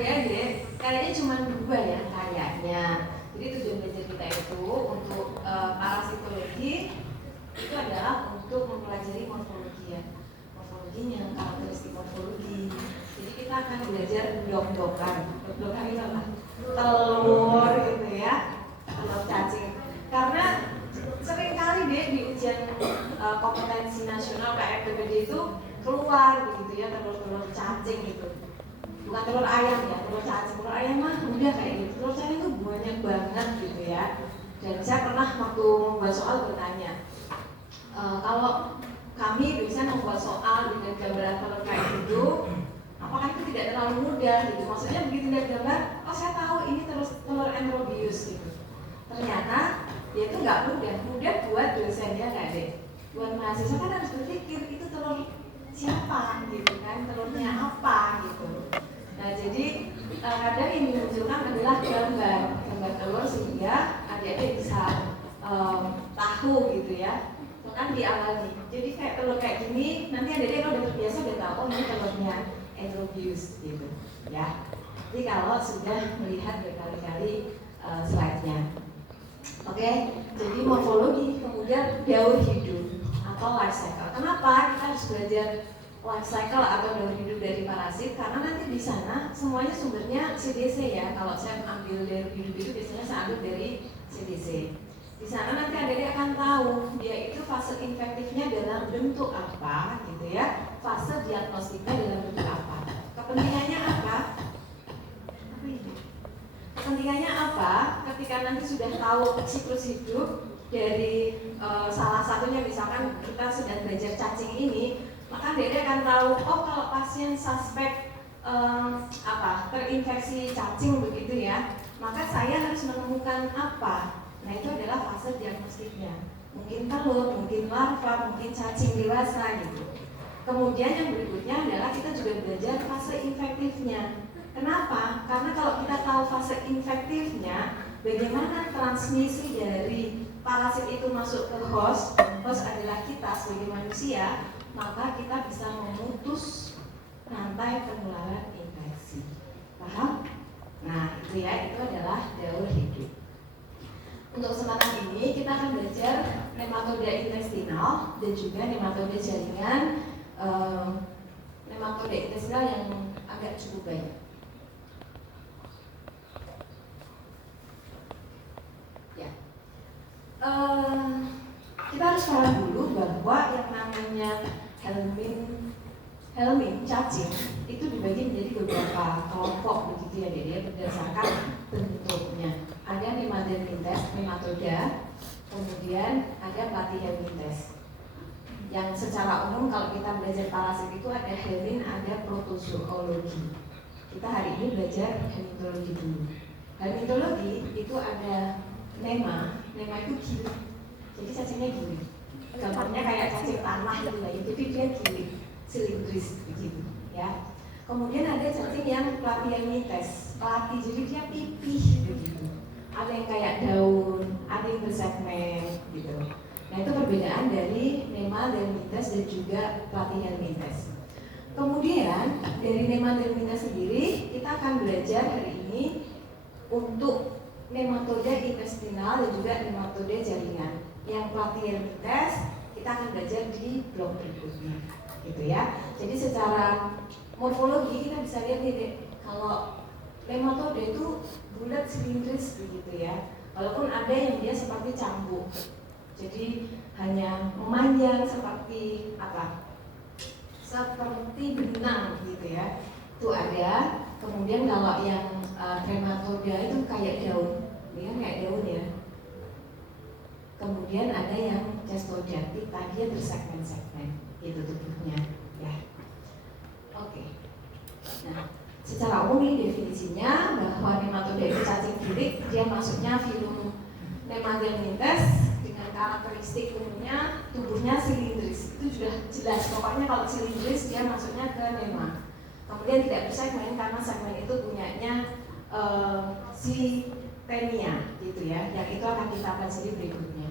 adik-adik, kayaknya cuma dua ya kayaknya. Jadi tujuan belajar kita itu untuk parasitologi itu adalah untuk mempelajari morfologi ya, morfologinya, karakteristik morfologi. Jadi kita akan belajar dok-dokan itu apa? Telur gitu ya, telur cacing. Karena sering kali deh di ujian kompetensi nasional KRTPD itu keluar begitu ya, telur cacing gitu. Bukan telur ayam ya, telur cacing. Telur ayam mah udah kayak gitu. Telur cacing itu banyak banget gitu ya. Dan saya pernah waktu membuat soal bertanya, kalau kami bisa membuat soal dengan gambaran telur kayak gitu, apakah itu tidak terlalu mudah gitu? Maksudnya begitu lihat gambar, oh saya tahu ini telur Enterobius gitu. Ternyata dia itu nggak mudah buat dosennya nggak deh. Buat mahasiswa kan harus berpikir itu telur siapa gitu kan, telurnya apa gitu. Nah jadi kadang yang dimunculkan adalah gambar telur sehingga adik-adik bisa tahu gitu ya. Kan diawali. Jadi kayak telur kayak gini, nanti adik-adik kalau udah terbiasa udah tahu oh ini telurnya Enterobius gitu ya. Jadi kalau sudah melihat berkali-kali slide-nya. Oke, jadi morfologi, kemudian daur hidup atau life cycle. Kenapa kita harus belajar life cycle atau daur hidup dari parasit? Karena nanti di sana semuanya sumbernya CDC ya. Kalau saya ambil daur hidup itu biasanya saya ambil dari CDC. Di sana nanti adik-adik akan tahu dia itu fase infektifnya dalam bentuk apa gitu ya, fase diagnostiknya dalam bentuk apa, kepentingannya apa? Kepentingannya apa? Ketika nanti sudah tahu siklus hidup dari salah satunya, misalkan kita sedang belajar cacing ini, maka adik-adik akan tahu oh kalau pasien suspek terinfeksi cacing begitu ya, maka saya harus menemukan apa? Nah itu adalah fase diagnostiknya. Mungkin telur, mungkin larva, mungkin cacing dewasa gitu. Kemudian yang berikutnya adalah kita juga belajar fase infektifnya. Kenapa? Karena kalau kita tahu fase infektifnya, bagaimana transmisi dari parasit itu masuk ke host adalah kita sebagai manusia, maka kita bisa memutus rantai penularan infeksi. Paham? Nah itu ya, itu adalah daur hidup. Untuk sekarang ini kita akan belajar nematoda intestinal dan juga nematoda jaringan. Nematoda intestinal yang agak cukup banyak. Ya, kita harus paham dulu bahwa yang namanya helminth cacing itu dibagi menjadi beberapa kelompok begitu ya, dia berdasarkan bentuknya. Ada nematoda, kemudian ada platyhelminthes. Yang secara umum kalau kita belajar parasit itu ada helminth, ada protozoologi. Kita hari ini belajar helminthologi dulu. Helminthologi itu ada nema itu gilik. Jadi cacingnya gilik. Gambarnya kayak cacing tanah gitu lah, jadi dia gilik, silindris begitu ya. Kemudian ada cacing yang platyhelminthes, jadi dia pipih begitu. Ada yang kayak daun, ada yang bersegmen gitu. Nah itu perbedaan dari nematoda dan juga platyhelminthes. Kemudian dari nematoda sendiri kita akan belajar hari ini untuk nematoda intestinal dan juga nematoda jaringan. Yang platyhelminthes kita akan belajar di blok berikutnya, gitu ya. Jadi secara morfologi kita bisa lihat nih, kalau nematoda itu bulat silindris begitu ya. Walaupun ada yang dia seperti cambuk. Jadi hanya memanjang seperti apa? Seperti benang gitu ya. Itu ada. Kemudian kalau yang nematoda itu kayak daun. Dia kayak daun ya. Kemudian ada yang cestodia, dia bersegmen-segmen itu tubuhnya ya. Oke. Nah, secara umum ini definisinya bahwa nematoda itu cacing gilik, dia masuknya filum Nematohelminthes dengan karakteristik umumnya tubuhnya silindris. Itu sudah jelas, pokoknya kalau silindris dia masuknya ke nema. Kemudian tidak bersegmen karena segmen itu punyanya sitenia gitu ya, yang itu akan kita pelajari berikutnya.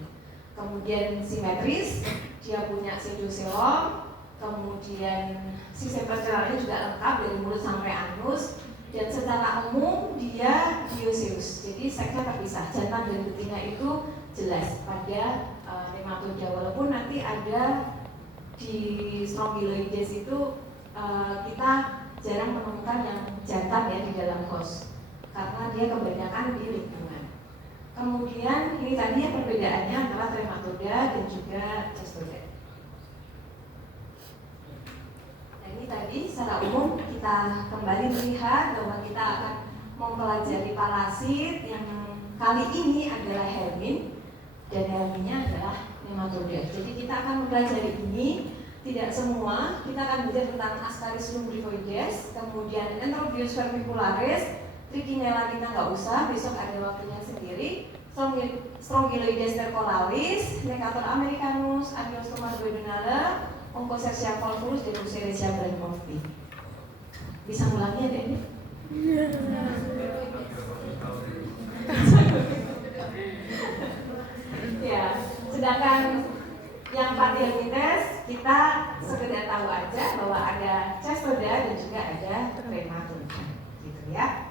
Kemudian simetris, dia punya pseudocelom. Kemudian sistem percerannya juga lengkap dari mulut sampai anus, dan secara secara umum dia dioecious, jadi seksnya terpisah. Jantan dan betina itu jelas pada nematoda, walaupun nanti ada di Strongyloides itu kita jarang menemukan yang jantan ya di dalam host, karena dia kebanyakan di lingkungan. Kemudian ini tadi ya perbedaannya antara trematoda dan juga cestoda. Nah ini tadi secara umum kita kembali melihat bahwa kita akan mempelajari parasit yang kali ini adalah helmin, dan helminnya adalah nematoda. Jadi kita akan mempelajari ini, tidak semua, kita akan belajar tentang Ascaris lumbricoides, kemudian Enterobius vermicularis, Trichinella kita nggak usah, besok ada waktunya sendiri. Strongyloides tercolaris, Necator americanus, Angiosperma duodenale, Onchocercia volvulus, dan Bucericia blankmorti. Bisa ngulangnya deh ini? Ya, sedangkan yang Parthianides kita sekedar tahu aja bahwa ada cestoda dan juga ada trematoda, gitu ya.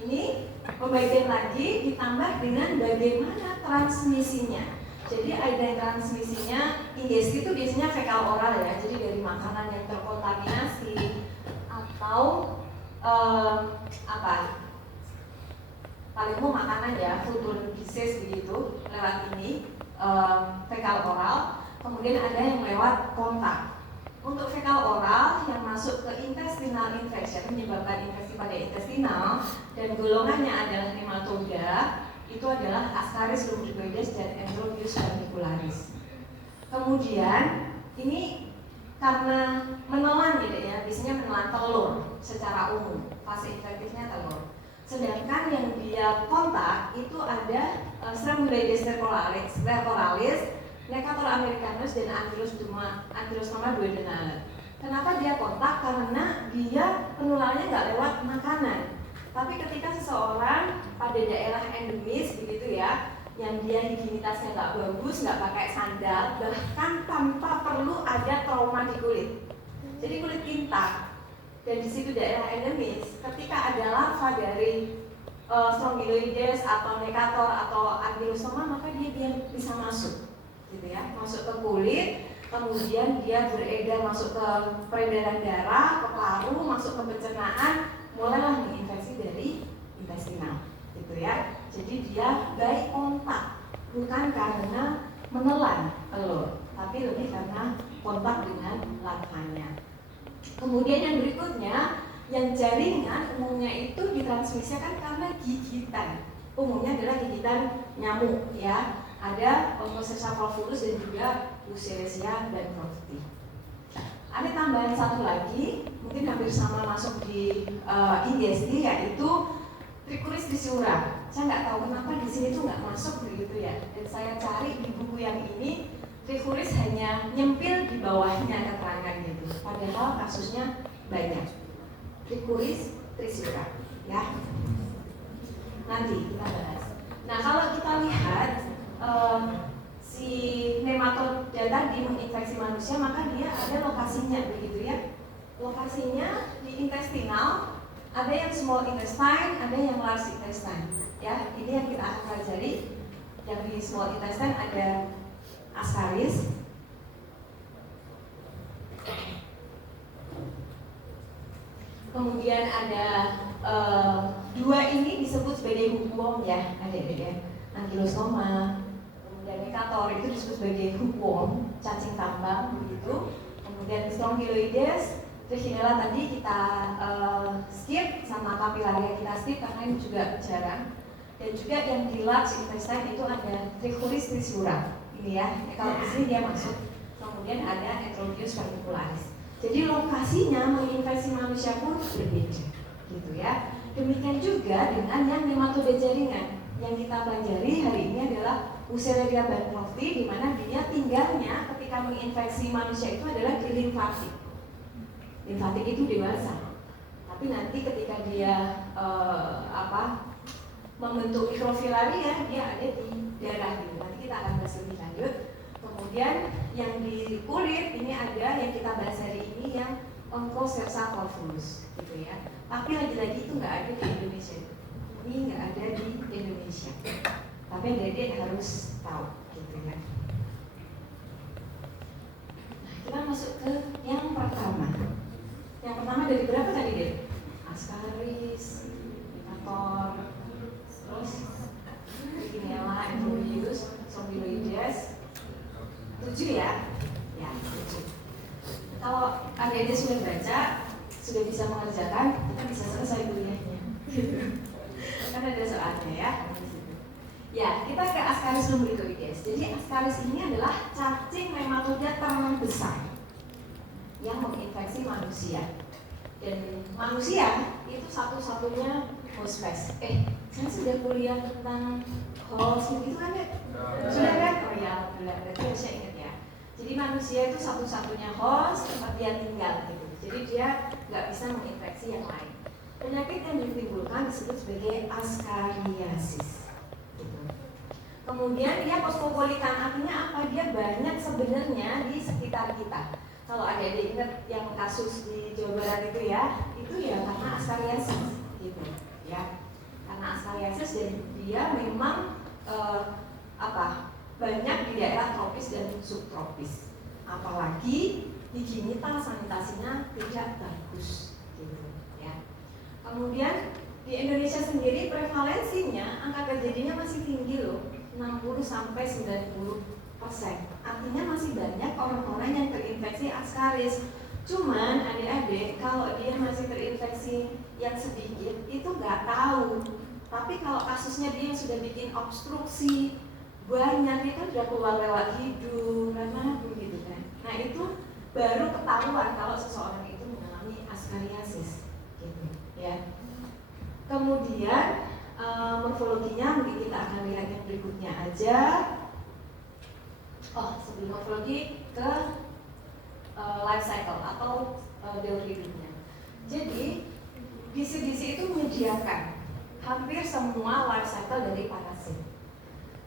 Ini pembagian lagi ditambah dengan bagaimana transmisinya. Jadi ada transmisinya, ingesti itu biasanya fekal oral ya, jadi dari makanan yang terkontaminasi atau paling umum makanan ya, foodborne disease begitu, lewat ini fekal oral. Kemudian ada yang lewat kontak. Untuk fekal oral yang masuk ke intestinal infection, menyebabkan infeksi pada intestinal dan golongannya adalah nematoda, itu adalah Ascaris lumbricoides dan Enterobius vermicularis. Kemudian ini karena menelan gitu ya, biasanya menelan telur secara umum, fase infektifnya telur. Sedangkan yang dia kontak itu ada Strongyloides tercolaris, Necator americanus, dan Angiosperma duodenale. Kenapa dia kontak? Karena dia penularannya nggak lewat makanan. Tapi ketika seseorang pada daerah endemis begitu ya, yang dia higienitasnya nggak bagus, nggak pakai sandal, bahkan tanpa perlu ada trauma di kulit. Jadi kulit pintar. Dan di situ daerah endemis, ketika ada larva dari Strongyloides atau Necator atau Angiosperma, maka dia bisa masuk. Gitu ya, masuk ke kulit, kemudian dia beredar masuk ke peredaran darah, ke paru, masuk ke pencernaan, mulailah menginfeksi dari intestinal, gitu ya. Jadi dia by kontak, bukan karena menelan telur, tapi lebih karena kontak dengan larvanya. Kemudian yang berikutnya, yang jaringan umumnya itu ditransmisikan karena gigitan. Umumnya adalah gigitan nyamuk ya. Ada Onchocercia volvulus dan juga Bucericia blankmorti. Ada tambahan satu lagi, mungkin hampir sama masuk di ingesti, yaitu Trichuris trisiura. Saya nggak tahu kenapa di sini tuh nggak masuk begitu ya. Dan saya cari di buku yang ini, Trichuris hanya nyempil di bawahnya keterangan gitu. Padahal kasusnya banyak. Trichuris trisiura, ya. Nanti kita bahas. Nah kalau kita lihat si nematoda tadi menginfeksi manusia, maka dia ada lokasinya begitu ya. Lokasinya di intestinal, ada yang small intestine, ada yang large intestine. Ya, ini yang kita akan pelajari. Yang di small intestine ada Ascaris. Kemudian ada dua ini disebut sebagai hookworm ya, adik-adik ya. Ankylosoma dan Necator itu disebut sebagai hookworm, cacing tambang begitu. Kemudian Strongyloides, Trichinella tadi kita skip, sama Capillaria kita skip karena ini juga jarang. Dan juga yang di large intestine itu ada Trichuris trisiura. Ini ya, kalau di sini dia masuk. Kemudian ada Enterobius vermicularis. Jadi lokasinya menginfeksi manusia pun berbeda, gitu ya. Demikian juga dengan yang nematoda jaringan. Yang kita pelajari hari ini adalah Bucericia blankmorti, di mana dia tinggalnya ketika menginfeksi manusia itu adalah di limfatik. Limfatik itu dewasa, tapi nanti ketika dia membentuk mikrofilaria, dia ada di darah gitu. Nanti kita akan bahas lebih lanjut. Kemudian yang di kulit ini ada yang kita bahas hari ini yang Onchocerca fulvulus gitu ya. Tapi lagi-lagi itu nggak ada di Indonesia. Ini nggak ada di Indonesia. Tapi Dedek harus tahu gitu ya. Nah, kita masuk ke yang pertama. Yang pertama dari berapa tadi Dek? Ascaris, Metator, terus Trichinella, Euphorbia, Sompiloides. 7 ya? Ya, 7. Kalau adik-adik sudah baca, sudah bisa mengerjakan, kita bisa selesai kuliahnya. Kan ada soalnya ya. Ya, kita ke Ascaris lumbricoides. Jadi Ascaris ini adalah cacing nematoda terbesar yang menginfeksi manusia. Dan manusia itu satu-satunya host pest. Saya sudah kuliah tentang host gitu kan ya? Sudah kan? Oh ya, alhamdulillah, berarti harusnya ingat ya. Jadi manusia itu satu-satunya host tempat dia tinggal gitu. Jadi dia nggak bisa menginfeksi yang lain. Penyakit yang ditimbulkan disebut sebagai Ascariasis. Gitu. Kemudian dia kosmopolitan, artinya apa? Dia banyak sebenarnya di sekitar kita. Kalau ada ingat yang kasus di Jawa Barat itu ya karena Ascariasis gitu ya. Karena Ascariasis dan dia memang banyak di daerah tropis dan subtropis. Apalagi higienitas sanitasinya tidak bagus gitu ya. Kemudian di Indonesia sendiri prevalensinya angka kejadiannya masih tinggi loh, 60 sampai 90%. Artinya masih banyak orang-orang yang terinfeksi Ascaris. Cuman adik-adik kalau dia masih terinfeksi yang sedikit itu nggak tahu. Tapi kalau kasusnya dia yang sudah bikin obstruksi banyak, dia kan sudah keluar lewat hidung karena begitu kan. Nah itu baru ketahuan kalau seseorang itu mengalami Ascariasis gitu ya. Kemudian morfologinya mungkin kita akan lihat yang berikutnya aja. Sebelum morfologi ke life cycle atau daur hidupnya. Jadi disi-disi itu menyediakan hampir semua life cycle dari parasit.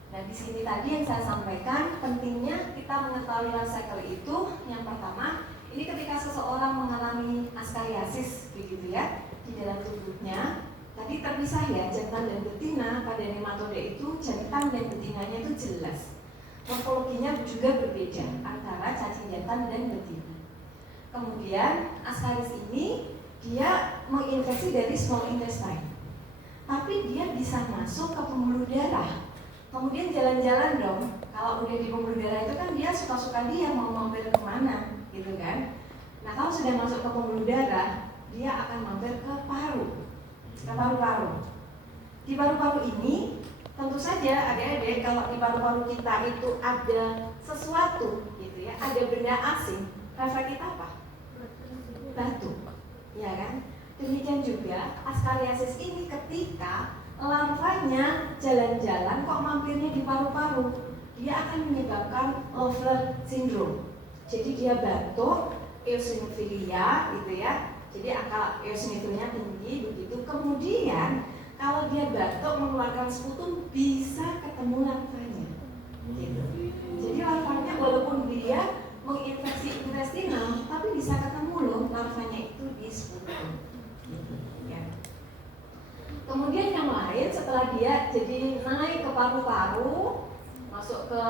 Nah di sini tadi yang saya sampaikan pentingnya kita mengetahui life cycle itu. Yang pertama, ini ketika seseorang mengalami Ascariasis begitu ya di dalam tubuhnya. Tadi terpisah ya jantan dan betina. Pada nematoda itu jantan dan betinanya itu jelas. Morfologinya juga berbeda antara cacing jantan dan betina. Kemudian Ascaris ini dia menginfeksi dari small intestine, tapi dia bisa masuk ke pembuluh darah. Kemudian jalan-jalan dong. Kalau udah di pembuluh darah itu kan dia suka-suka dia mau mampir kemana, gitu kan? Nah kalau sudah masuk ke pembuluh darah, dia akan mampir ke paru, ke paru-paru. Di paru-paru ini tentu saja adik-adik kalau di paru-paru kita itu ada sesuatu gitu ya, ada benda asing, refleks kita apa? Batuk, ya kan? Demikian juga Ascariasis ini ketika larvanya jalan-jalan kok mampirnya di paru-paru, dia akan menyebabkan Loeffler syndrome. Jadi dia batuk, eosinophilia gitu ya. Jadi angka eosinofilnya tinggi begitu. Kemudian kalau dia batuk mengeluarkan sputum bisa ketemu larvanya gitu. Jadi larvanya walaupun dia menginfeksi intestinal tapi bisa ketemu loh larvanya itu di sputum gitu, ya. Kemudian yang lain setelah dia jadi naik ke paru-paru, masuk ke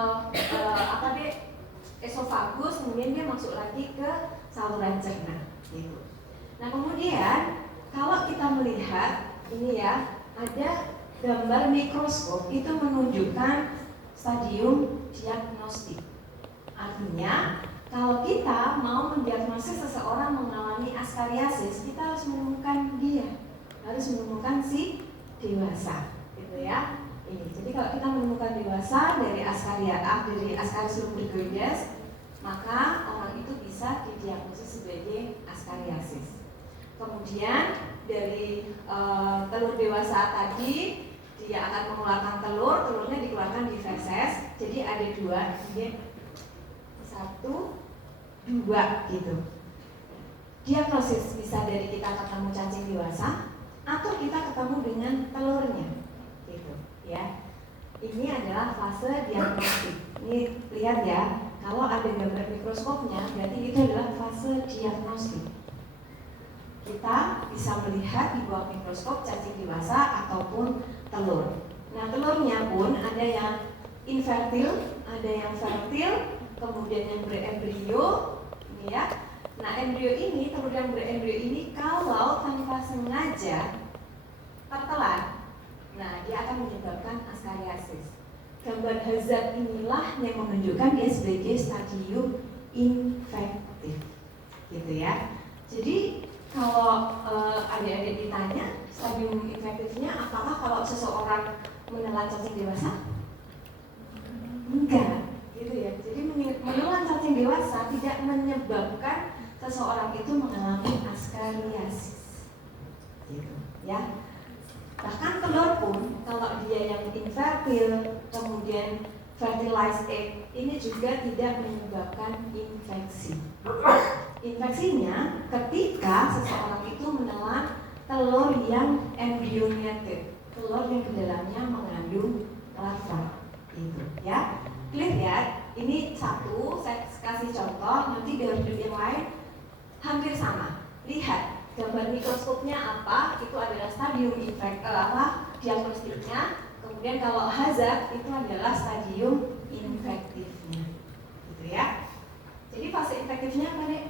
esofagus, kemudian dia masuk lagi ke saluran cerna gitu. Nah kemudian kalau kita melihat ini ya, ada gambar mikroskop itu menunjukkan stadium diagnostik. Artinya kalau kita mau mendiagnosis seseorang mengalami Ascariasis, kita harus menemukan dia, harus menemukan si dewasa, gitu ya. Ini. Jadi kalau kita menemukan dewasa dari Ascaris lumbricoides, maka orang itu bisa didiagnosis sebagai Ascariasis. Kemudian dari telur dewasa tadi dia akan mengeluarkan telurnya dikeluarkan di feses. Jadi ada dua, ini 1, 2 gitu. Diagnosis bisa dari kita ketemu cacing dewasa atau kita ketemu dengan telurnya, gitu ya. Ini adalah fase diagnostik. Ini lihat ya, kalau ada gambar mikroskopnya, berarti itu adalah fase diagnostik. Kita bisa melihat di bawah mikroskop cacing dewasa ataupun telur. Nah, telurnya pun ada yang infertil, ada yang fertil, kemudian yang berembrio, ini ya. Nah, embrio ini, telur yang berembrio ini kalau tanpa sengaja tertelan, nah dia akan menyebabkan askariasis. Gambar hazard inilah yang menunjukkan dia sebagai stadium infektif, gitu ya. Jadi kalau adik-adik ditanya stadium infektifnya apakah kalau seseorang menelan cacing dewasa? Enggak, gitu ya. Jadi menelan cacing dewasa tidak menyebabkan seseorang itu mengalami askariasis, gitu ya. Bahkan telur pun kalau dia yang infertil, kemudian fertilized egg, ini juga tidak menyebabkan infeksi. Infeksinya ketika seseorang itu menelan telur yang embryonated, telur yang di dalamnya mengandung larva, gitu ya. Clear ya? Ini satu, saya kasih contoh, nanti di hidup yang lain hampir sama. Lihat gambar mikroskopnya apa, itu adalah stadium diagnostiknya. Kemudian kalau hazard itu adalah stadium infektifnya, gitu ya. Jadi fase infektifnya apa nih?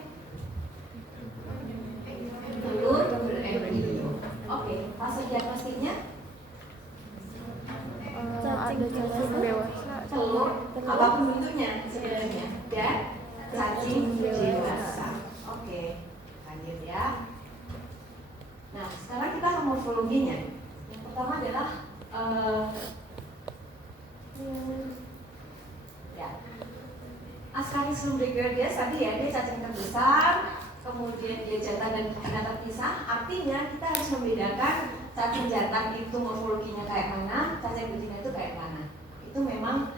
Telur berembrio. Oke, fase diagnostiknya ada cacing dewasa. telur apapun bentuknya sebenarnya dan cacing dewasa. Oke, lanjut ya. Nah, sekarang kita ke morfologinya. Yang pertama adalah ya, Ascaris lumbricoides tadi ya, dia cacing terbesar, kemudian dia jantan dan betina terpisah. Artinya kita harus membedakan cacing jantan itu morfologinya kayak mana, cacing betina itu kayak mana. Itu memang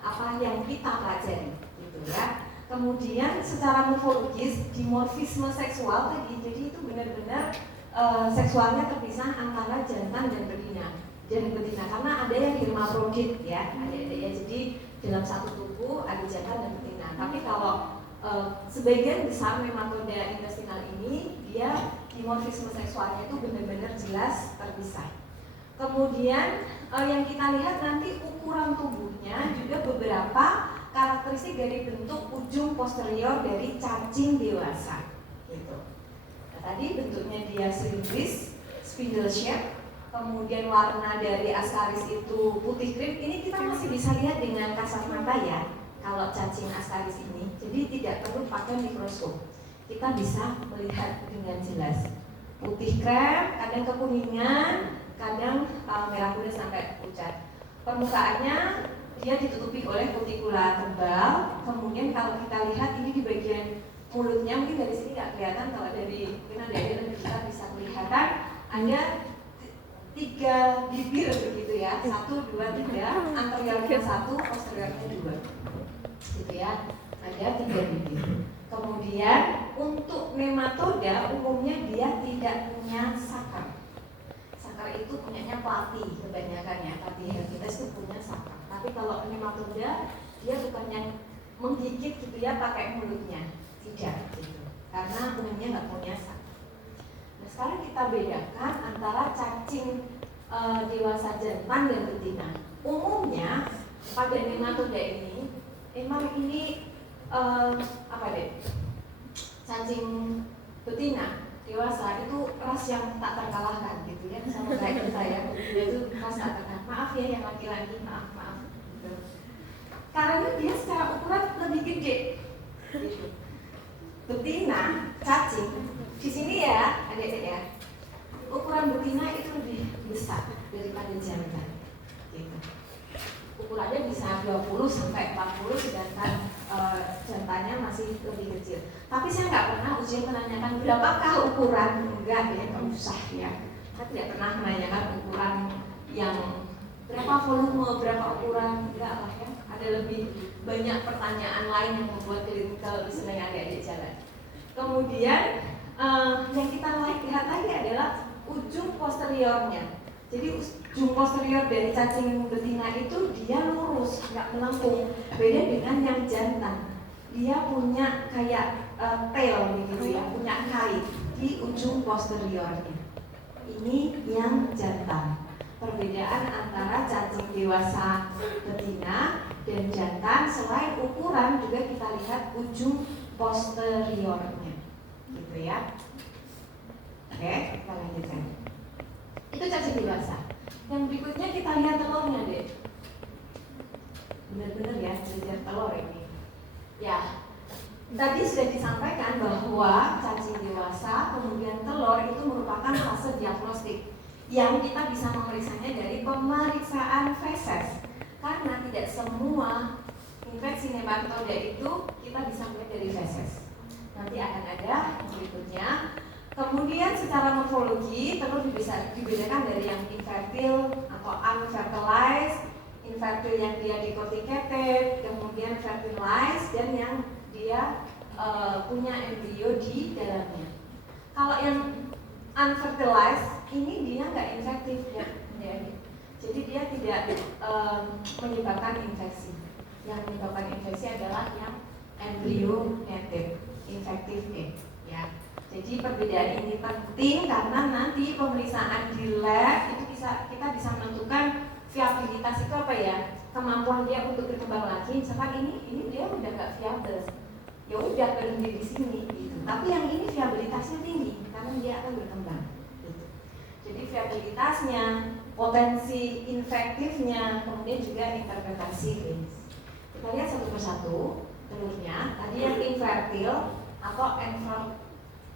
apa yang kita pelajari, gitu ya. Kemudian secara morfologis, dimorfisme seksual tadi, jadi itu benar-benar seksualnya terpisah antara jantan dan betina. Karena ada yang hermafrodit ya, ada ya. Jadi dalam satu tubuh ada jantan dan betina. Tapi kalau sebagian besar nematoda intestinal ini, dia dimorfisme seksualnya itu benar-benar jelas terpisah. Kemudian yang kita lihat nanti ukuran tubuhnya juga beberapa karakteristik dari bentuk ujung posterior dari cacing dewasa, gitu. Nah, tadi bentuknya dia silindris, spindle shape, kemudian warna dari Ascaris itu putih krim. Ini kita masih bisa lihat dengan kasat mata ya, kalau cacing Ascaris ini. Jadi tidak perlu pakai mikroskop, kita bisa melihat dengan jelas. Putih krem, kadang kekuningan, kadang merah muda sampai pucat. Permukaannya dia ditutupi oleh kutikula tebal. Kemudian kalau kita lihat ini di bagian mulutnya, mungkin dari sini nggak kelihatan, kalau dari kita bisa kelihatan ada 3 bibir begitu ya, 1, 2, 3, anteriornya 1, posteriornya 2, gitu ya, ada 3 bibir. Kemudian untuk nematoda umumnya dia tidak punya sakar. Sakar itu punyanya platy kebanyakan ya, platy helmithes itu punya sakar. Tapi kalau nematoda dia bukan yang menggigit gitu ya pakai mulutnya, tidak gitu. Karena umumnya nggak punya sakar. Nah, sekarang kita bedakan antara cacing dewasa jantan dan betina. Umumnya pada nematoda ini emang ini apa deh? Cacing betina dewasa itu ras yang tak terkalahkan gitu ya, sama kayak kita ya. Dia itu ras tak terkalahkan. Maaf ya yang laki-laki, maaf. Gitu. Karena dia secara ukuran lebih gede. Gitu. Betina, cacing, di sini ya, adik-adik ya. Ukuran betina itu lebih besar daripada jantan. Gitu. Ukurannya bisa 20 sampai 40, sedangkan jantannya masih lebih kecil. Tapi saya nggak pernah ujian menanyakan berapakah ukuran, enggak ya, nggak usah ya. Saya tidak pernah menanyakan ukuran yang berapa volume, berapa ukuran, enggak lah ya. Ada lebih banyak pertanyaan lain yang membuat klinikal misalnya adik-adik jalan. Kemudian yang kita lihat lagi adalah ujung posteriornya. Jadi ujung posterior dari cacing betina itu dia lurus, nggak melengkung. Beda dengan yang jantan, dia punya kayak tail begitu ya, punya kait di ujung posteriornya. Ini yang jantan. Perbedaan antara cacing dewasa betina dan jantan selain ukuran juga kita lihat ujung posteriornya, gitu ya. Oke, kita lanjutkan. Itu cacing dewasa. Yang berikutnya kita lihat telurnya deh. Benar-benar ya, belajar telur ini. Ya, tadi sudah disampaikan bahwa cacing dewasa kemudian telur itu merupakan fase diagnostik yang kita bisa memeriksanya dari pemeriksaan feses. Karena tidak semua infeksi nematoda itu kita bisa melihat dari feses. Nanti akan ada berikutnya. Kemudian secara morfologi telur bisa dibedakan dari yang infertil atau unfertilized, infertil yang dia decorticated, kemudian fertilized, dan yang dia punya embrio di dalamnya. Kalau yang unfertilized ini dia nggak infektif ya. Jadi dia tidak menyebabkan infeksi. Yang menyebabkan infeksi adalah yang embryonetic, infektif ya. Jadi perbedaan ini penting karena nanti pemeriksaan di lab itu kita bisa menentukan viabilitas itu apa ya, kemampuan dia untuk berkembang lagi. Misalkan ini dia udah nggak viable, ya udah berhenti di sini gitu. Tapi yang ini viabilitasnya tinggi karena dia akan berkembang. Gitu. Jadi viabilitasnya, potensi infektifnya, kemudian juga interpretasi klinis. Kita lihat satu persatu telurnya. Tadi yang infertil atau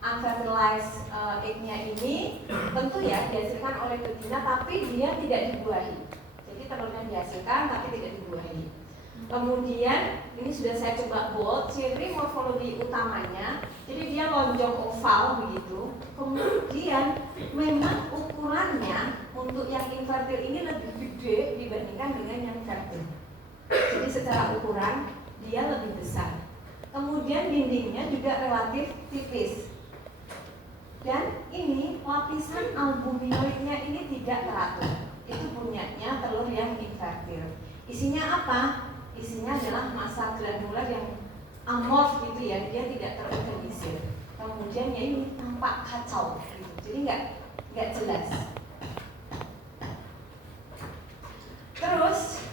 unfertilized egg-nya ini tentu ya dihasilkan oleh betina tapi dia tidak dibuahi. Jadi telurnya dihasilkan tapi tidak dibuahi. Kemudian ini sudah saya coba bold, ciri morfologi utamanya. Jadi dia lonjong oval begitu. Kemudian memang ukurannya untuk yang infertil ini lebih gede dibandingkan dengan yang fertil. Jadi secara ukuran dia lebih besar. Kemudian dindingnya juga relatif tipis. Dan ini lapisan albuminoidnya ini tidak teratur. Itu punyanya telur yang infertil. Isinya apa? Isinya adalah massa granular yang amorf gitu ya, dia tidak terorganisir. Kemudian ya ini tampak kacau gitu. Jadi nggak jelas. Terus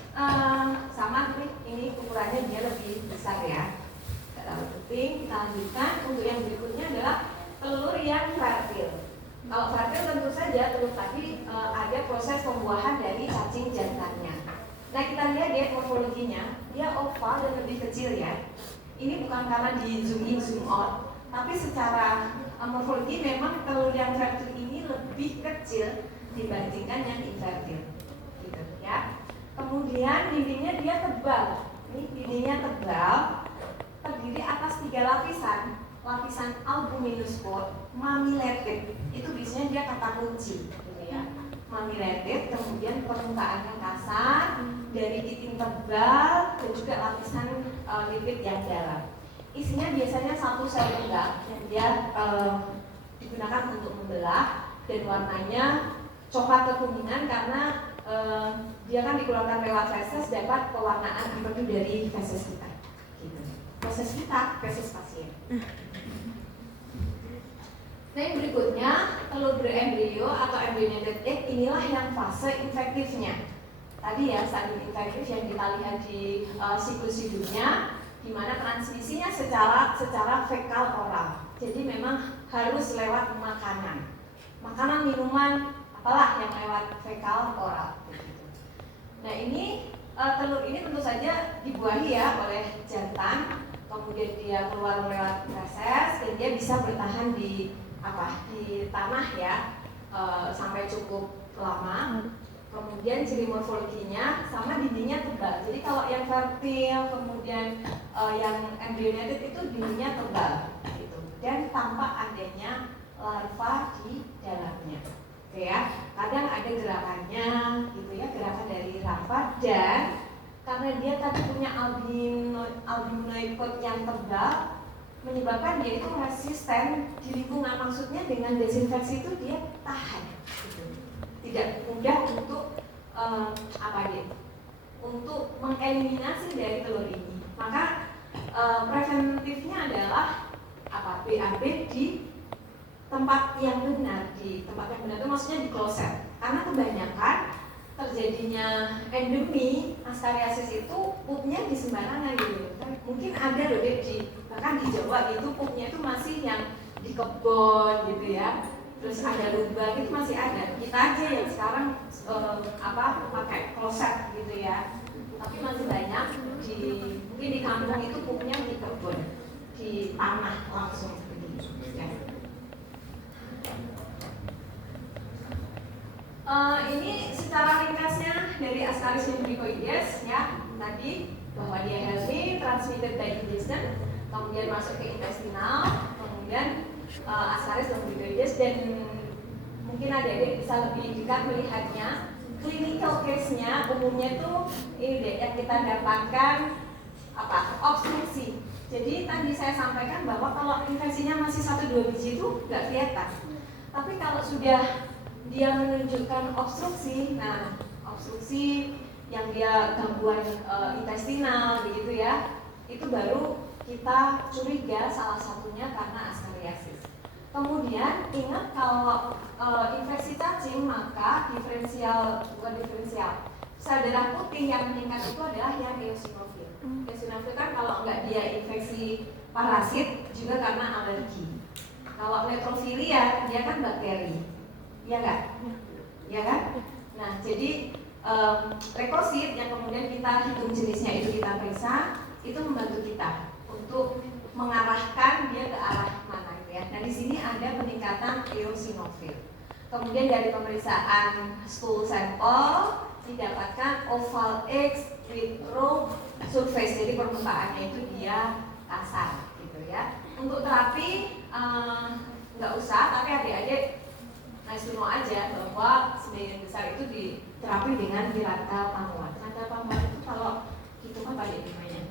sama ini ukurannya dia lebih besar ya. Tidak terlalu penting. Kita lanjutkan. Untuk yang berikutnya adalah telur yang fertil. Kalau fertil tentu saja telur tadi ada proses pembuahan dari cacing jantannya. Nah kita lihat dia morfologinya, dia oval dan lebih kecil ya. Ini bukan karena di zoom in zoom out, tapi secara morfologi memang telur yang fertil ini lebih kecil dibandingkan yang infertil, gitu ya. Kemudian dindingnya dia tebal. Ini dindingnya tebal, terdiri atas 3 lapisan. Lapisan albuminous coat, mamillated, itu biasanya dia kata kunci, gitu ya. Mamillated, kemudian permukaannya kasar, dari titin tebal, dan juga lapisan lipid yang dalam. Isinya biasanya 1 sel tunggal yang dia digunakan untuk membelah, dan warnanya coklat kekuningan karena dia kan dikeluarkan lewat feses, dapat pewarnaan tertentu dari feses kita. Gitu. Feses pasien. Nah yang berikutnya, telur berembrio atau embryonated egg, inilah yang fase infektifnya. Tadi ya stadium infektif yang kita lihat di siklus hidupnya, di mana transmisinya secara fekal oral. Jadi memang harus lewat makanan, minuman, apalah yang lewat fekal oral. Nah ini telur ini tentu saja dibuahi ya oleh jantan, kemudian dia keluar lewat feses dan dia bisa bertahan di tanah ya sampai cukup lama. Kemudian ciri morfologinya sama dindingnya tebal. Jadi kalau yang fertil kemudian yang embryonated itu dindingnya tebal gitu. Dan tampak adanya larva di dalamnya. Oke ya. Kadang ada gerakannya gitu ya, gerakan dari larva, dan karena dia tadi punya albuminoid coat yang tebal menyebabkan dia itu resisten di lingkungan. Maksudnya dengan desinfeksi itu dia tahan gitu. Tidak mudah untuk apa dia? Untuk mengeliminasi dari telur ini. Maka preventifnya adalah apa? BAB di tempat yang benar. Di tempat yang benar itu maksudnya di kloset. Karena kebanyakan terjadinya endemi Ascariasis itu pupnya di sembarangan gitu. Mungkin ada loh bahkan di Jawa itu pupnya itu masih yang di kebun gitu ya. Terus ada lubang itu masih ada. Kita aja yang sekarang pakai kloset gitu ya. Tapi masih banyak mungkin di kampung itu pupnya di kebun, di tanah langsung begini. Ya. Ini secara ringkasnya dari Ascaris lumbricoides ya tadi bahwa dia healthy, transmitted by ingestion, kemudian masuk ke intestinal, kemudian Ascaris lumbricoides, dan mungkin adik-adik bisa lebih dekat melihatnya. Clinical case-nya umumnya tuh ini deh yang kita dapatkan obstruksi. Jadi tadi saya sampaikan bahwa kalau infeksinya masih 1-2 biji itu nggak kelihatan. Tapi kalau sudah dia menunjukkan obstruksi, nah obstruksi yang dia gangguan intestinal begitu ya, itu baru kita curiga salah satunya karena Ascariasis. Kemudian ingat kalau infeksi cacing maka sel darah putih yang meningkat itu adalah yang eosinofil. Eosinofil kan kalau nggak dia infeksi parasit juga karena alergi. Kalau neutrofilia dia kan bakteri, ya nggak? Ya kan? Nah jadi leukosit yang kemudian kita hitung jenisnya itu kita periksa, itu membantu kita untuk mengarahkan dia ke arah mana gitu ya. Nah di sini ada peningkatan eosinofil. Kemudian dari pemeriksaan stool sampel didapatkan oval X with rough surface, jadi permukaannya itu dia kasar gitu ya. Untuk terapi nggak usah, tapi adik-adik nice to know aja bahwa sebagian besar itu diterapi dengan Tirantha pamuan. Tirantha pamuan itu kalau gitu kan banyak namanya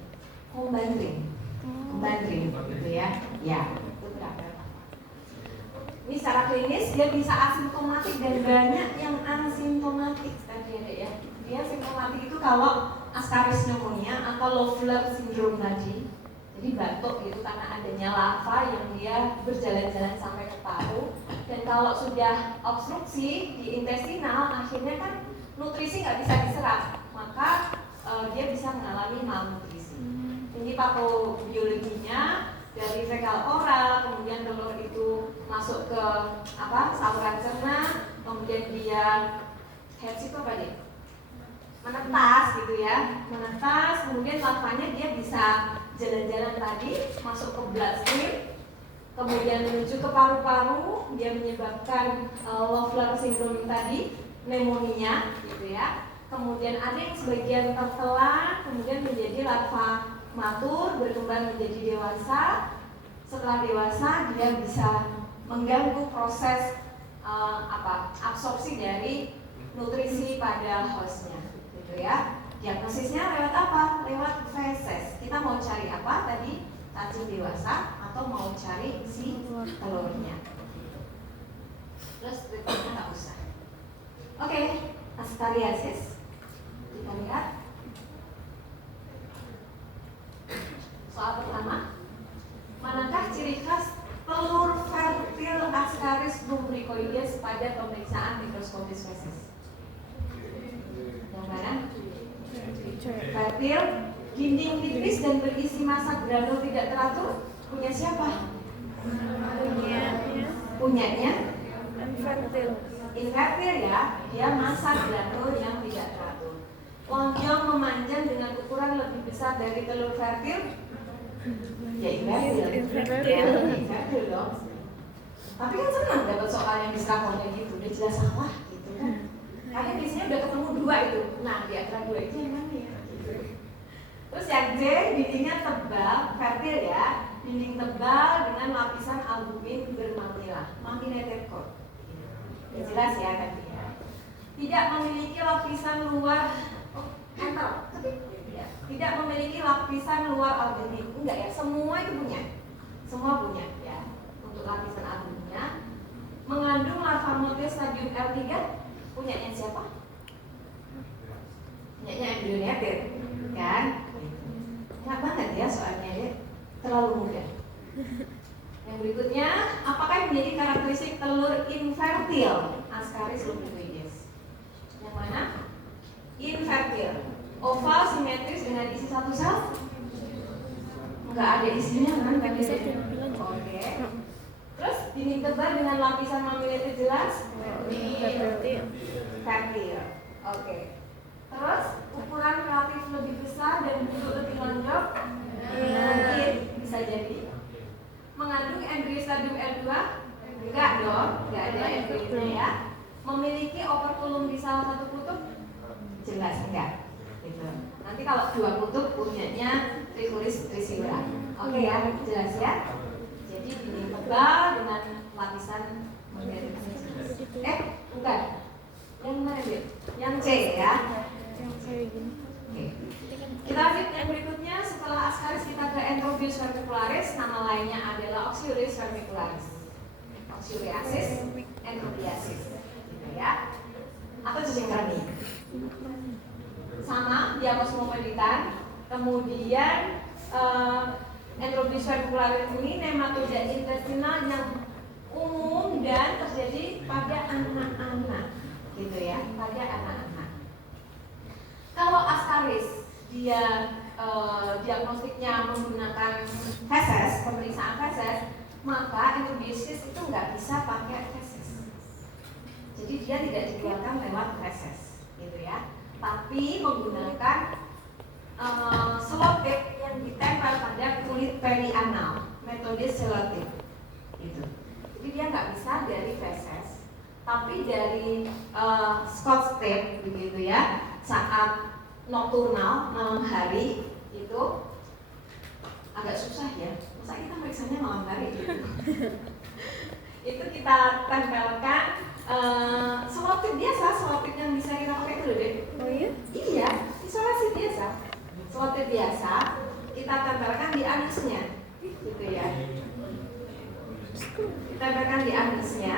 Combandrin gitu ya. Ya, itu berapa? Ini secara klinis dia bisa asimptomatik dan banyak yang asimptomatik tadi ada ya. Dia simptomatik itu kalau Ascaris pneumonia atau Loeffler syndrome tadi. Jadi batuk gitu karena adanya lava yang dia berjalan-jalan sampai ke paru. Dan kalau sudah obstruksi di intestinal, akhirnya kan nutrisi nggak bisa diserap, maka dia bisa mengalami malnutrisi. Ini patobiologinya dari fekal oral, kemudian telur itu masuk ke saluran cerna, kemudian dia heads itu apa deh? Menetas gitu ya, menetas, kemudian lavanya dia bisa jalan-jalan tadi masuk ke bloodstream, kemudian menuju ke paru-paru, dia menyebabkan Loeffler syndrome tadi, pneumonia gitu ya. Kemudian ada yang sebagian tertelan, kemudian menjadi larva matur, berkembang menjadi dewasa. Setelah dewasa dia bisa mengganggu proses absorpsi dari nutrisi pada hostnya, gitu ya. Diagnosisnya lewat apa? Lewat feses. Kita mau cari apa tadi? Cacing dewasa atau mau cari si telurnya. Terus treatmentnya nggak usah. Oke, Ascariasis. Kita lihat. Soal pertama, manakah ciri khas telur fertil Ascaris lumbricoides pada pemeriksaan mikroskopis feses? Yang mana? Fertil, dinding tipis dan berisi massa granul tidak teratur. Punya siapa? Punyanya? Infertil ya, dia massa granul yang tidak teratur. Lonjong memanjang dengan ukuran lebih besar dari telur fertil. Ya infertil dong. Tapi kan senang dapat soal yang di sekolahnya gitu, udah jelas salah gitu kan. Karena biasanya udah ketemu dua itu. Nah di antara dua itu yang mana ya? Terus yang C, dindingnya tebal, fertil ya, dinding tebal dengan lapisan albumin bermamila, laminated core. Ya, jelas ya tadi ya. Tidak memiliki lapisan luar, tidak memiliki lapisan luar albumin, enggak ya, semua itu punya, semua punya ya. Untuk lapisan albuminnya, mengandung larva motif stadium L3, punyanya siapa? punyanya embryoneted, kan? Enak banget ya soalnya ya, terlalu mudah. Yang berikutnya, apakah yang menjadi karakteristik telur infertil Ascaris lumbroides? Yang mana? Infertil, oval, simetris dengan isi satu sel? Enggak ada isinya kan? Oke. Terus dinding tebal dengan lapisan mammillated jelas? Fertil. Oke. Terus ukuran relatif lebih besar dan bentuk lebih lonjong? Mungkin bisa jadi. Mengandung embrio stadium L2? Enggak dong, enggak ada embrionya ya. Memiliki operculum di salah satu kutub? Jelas enggak. Gitu. Nanti kalau dua kutub punyanya trichuris trisura. Oke ya, jelas ya. Jadi dinding tebal dengan lapisan mammillated jelas. Bukan. Yang mana deh? Yang C ya. Oke. Kita lanjut yang berikutnya. Setelah Ascaris kita ke Enterobius vermicularis. Nama lainnya adalah Oxyuris vermicularis. Oxyuriasis, Enterobiasis, gitu ya. Atau cacing kremi. Sama, dia kosmopolitan. Kemudian Enterobius vermicularis ini nematoda intestinal yang umum dan terjadi pada anak-anak, gitu ya, pada anak-anak. Kalau Ascaris dia diagnostiknya menggunakan feses, pemeriksaan feses, maka enterobiasis itu nggak bisa pakai feses. Jadi dia tidak dikeluarkan lewat feses, gitu ya. Tapi menggunakan selotip yang ditempel pada kulit perianal, metode selotip, gitu. Jadi dia nggak bisa dari feses, tapi dari scotch tape, begitu ya. Saat nokturnal, malam hari itu agak susah ya. Masa kita periksanya malam hari gitu. Itu kita tempelkan selotip biasa, selotip yang bisa kita pakai itu deh. Oh iya? Iya, isolasi biasa. Selotip biasa kita tempelkan di anusnya, gitu ya. Tempelkan di anusnya,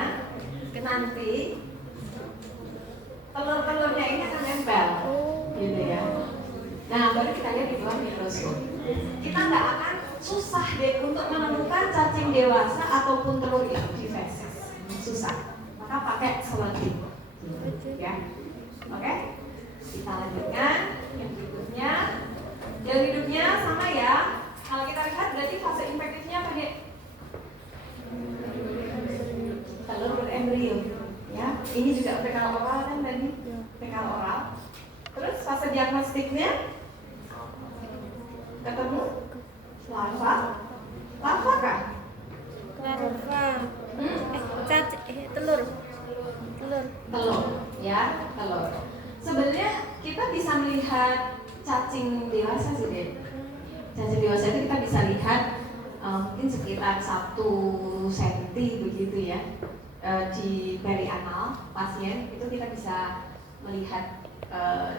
nanti telur-telurnya ini akan nempel, gitu ya. Nah, baru kita lihat di bawah mikroskop. Kita nggak akan susah deh untuk menemukan cacing dewasa ataupun telur itu di feses. Susah. Maka pakai selotip, ya. Oke? Kita lanjutkan yang berikutnya. Jam hidupnya sama ya. Kalau kita lihat berarti fase infektifnya apa deh? Telur berembrio. Ya, ini juga fekal oral kan tadi? Fekal oral. Terus fase diagnostiknya ketemu larva. Larva kah? Larva. Telur. Telur, ya, telur. Sebenarnya kita bisa melihat cacing dewasa sih, deh. Cacing dewasa itu kita bisa lihat mungkin sekitar 1 cm begitu ya. Di perianal pasien itu kita bisa melihat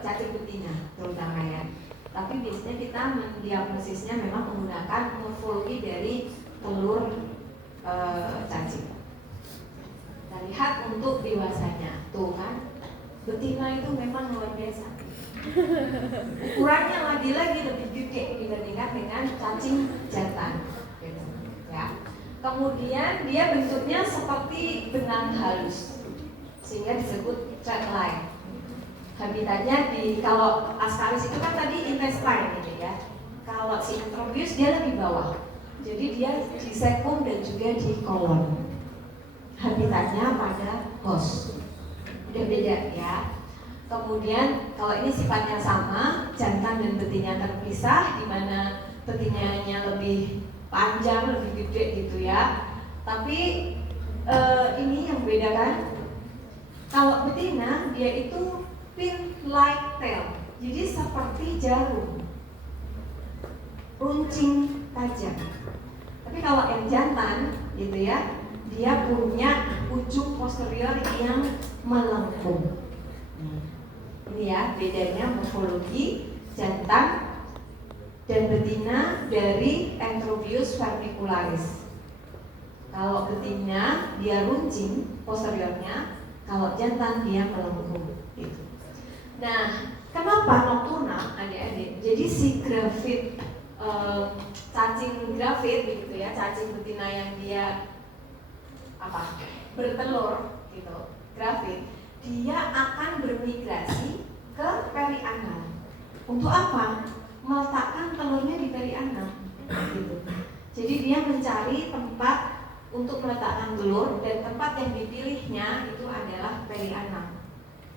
cacing betina terutama ya. Tapi biasanya kita mendiagnosisnya memang menggunakan morfologi dari telur cacing. Kita lihat untuk dewasanya, tuh kan, betina itu memang luar biasa. Ukurannya lagi-lagi lebih gede dibandingkan dengan cacing jantan, gitu, ya. Kemudian dia bentuknya seperti benang halus, sehingga disebut thread line. Habitatnya kalau Ascaris itu kan tadi intestine gitu ya. Kalau si Enterobius dia lebih bawah, jadi dia di sekum dan juga di kolon. Habitatnya pada host, udah beda ya. Kemudian kalau ini sifatnya sama, jantan dan betina terpisah, di mana betinanya lebih panjang, lebih gede gitu ya. Tapi ini yang membedakan, kalau betina dia itu pin-like tail, jadi seperti jarum, runcing tajam. Tapi kalau yang jantan gitu ya, dia punya ujung posterior yang melengkung. Ini ya bedanya morfologi jantan dan betina dari Enterobius vermicularis. Kalau betina dia runcing posteriornya, kalau jantan dia melengkung gitu. Nah, kenapa adik-adik. Jadi si grafit cacing grafit begitu ya, cacing betina yang dia bertelur gitu, grafit, dia akan bermigrasi ke perianal. Untuk apa? Meletakkan telurnya di perianal gitu. Jadi dia mencari tempat untuk meletakkan telur, dan tempat yang dipilihnya itu adalah perianal.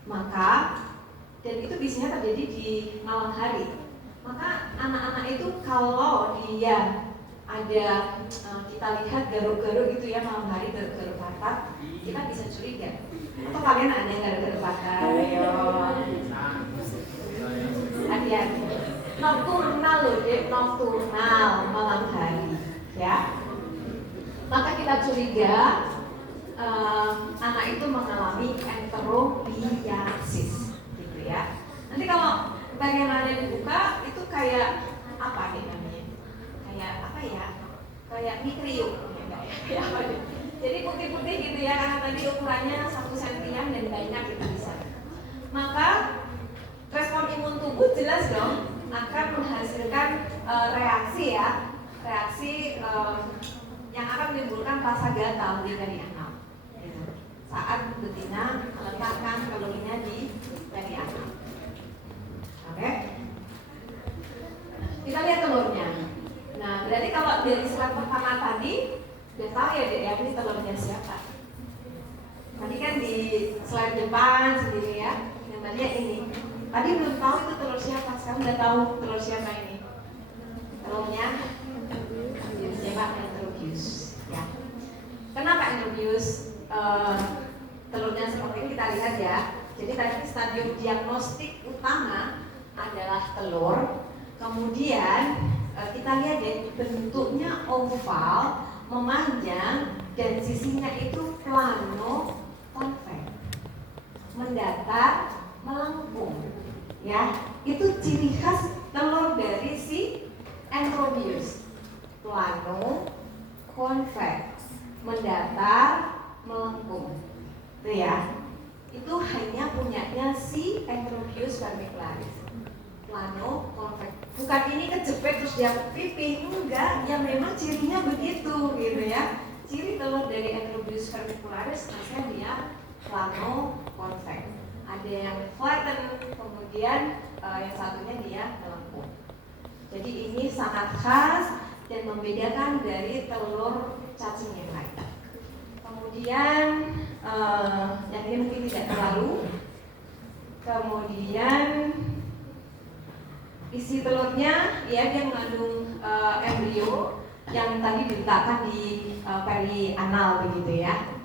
Maka, dan itu biasanya terjadi di malam hari. Maka anak-anak itu kalau dia ada kita lihat garuk-garuk gitu ya malam hari, garuk-garuk pantat, kita bisa curiga. Atau kalian ada yang garuk-garuk pantat? Ayo. Hati-hati. Nokturnal loh, dek, nokturnal malam hari, ya. Maka kita curiga anak itu mengalami enterobiasis, gitu ya. Nanti kalau perianalnya dibuka, itu kayak apa nih namanya? Kayak apa ya? Kayak mikriuk, ya, apa nih? Jadi putih-putih gitu ya, karena tadi ukurannya 1 sentian dan banyak gitu bisa. Maka respon imun tubuh jelas dong akan menghasilkan reaksi ya, reaksi yang akan menimbulkan rasa gatal di perianal gitu. Saat betina meletakkan telurnya di perianal. Oke? Kita lihat telurnya. Nah, berarti kalau dari slide pertama tadi udah tahu ya dek ya, ini telurnya siapa. Tadi kan di slide depan sendiri ya, namanya ini. Tadi belum tahu itu telur siapa, sekarang udah tahu telur siapa ini. Telurnya siapa? Enterobius. Ya. Kenapa Enterobius? Telurnya seperti ini kita lihat ya. Jadi tadi stadium diagnostik utama adalah telur. Kemudian kita lihat ya, bentuknya oval, memanjang, dan sisinya itu plano konveks, mendatar, melengkung. Ya, itu ciri khas telur dari si Enterobius. Plano, konveks, mendatar, melengkung. Itu ya. Itu hanya punyanya si Enterobius vermicularis. Plano, konveks. Bukan ini kejepit terus dia pipih, enggak. Ya memang cirinya begitu gitu ya. Ciri telur dari Enterobius vermicularis maksudnya dia plano, konveks. Ada yang flatten, kemudian yang satunya dia melengkung. Jadi ini sangat khas dan membedakan dari telur cacing yang lain. Kemudian yang ini mungkin tidak terlalu. Kemudian isi telurnya ya, dia mengandung embrio yang tadi diletakkan di perianal begitu ya.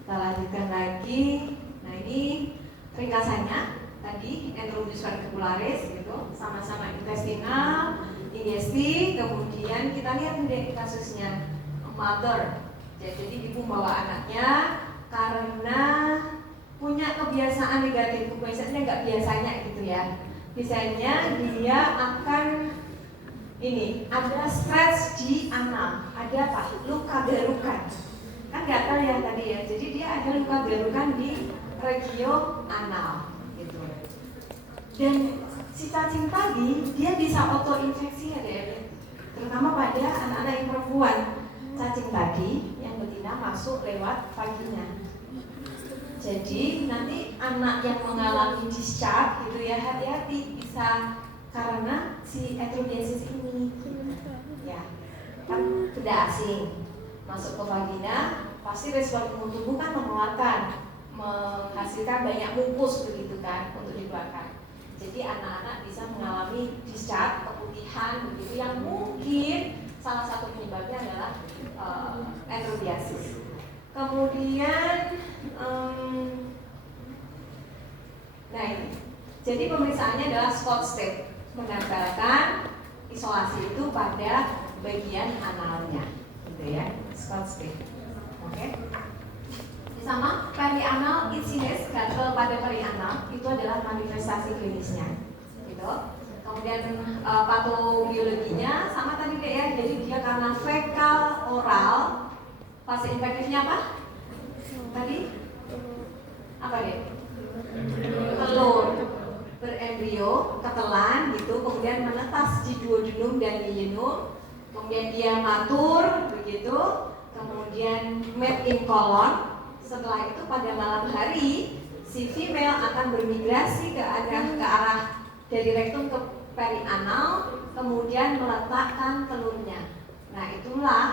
Kita lanjutkan lagi. Nah ini ringkasannya tadi Enterobius vermicularis gitu, sama-sama intestinal, digestif. Kemudian kita lihat deh kasusnya mother. Jadi ibu bawa anaknya karena punya kebiasaan negatif, kebiasaannya nggak biasanya gitu ya. Biasanya dia akan ini ada stretch di anal, ada apa? Luka garukan. Kan gatal ya tadi ya. Jadi dia ada luka garukan di regio anal gitu. Dan si cacing tadi dia bisa autoinfeksi ya deh. Terutama pada anak-anak yang perempuan. Cacing tadi yang betina masuk lewat vagina. Jadi nanti anak yang mengalami discharge gitu ya, hati-hati, bisa karena si enterobiasis ini ya kan tidak asing masuk ke vagina, pasti respon imun tubuh kan mengeluarkan, menghasilkan banyak mukus begitu kan untuk dikeluarkan. Jadi anak-anak bisa mengalami discharge, keputihan begitu, yang mungkin salah satu penyebabnya adalah enterobiasis. Kemudian nah ini, jadi pemeriksaannya adalah Scott State, menempelkan isolasi itu pada bagian analnya, gitu ya, Scott State. Oke. Sama perianal itchiness, gatal pada perianal itu adalah manifestasi klinisnya, gitu. Kemudian patobiologinya sama tadi kayak ya, jadi dia karena fekal oral, fase infektifnya apa? Tadi apa deh? Telur. ketelan gitu, kemudian menetas di duodenum dan ileum, kemudian dia matur begitu, kemudian met in colon. Setelah itu pada malam hari si female akan bermigrasi ke arah dari rektum ke perianal, kemudian meletakkan telurnya. Nah, itulah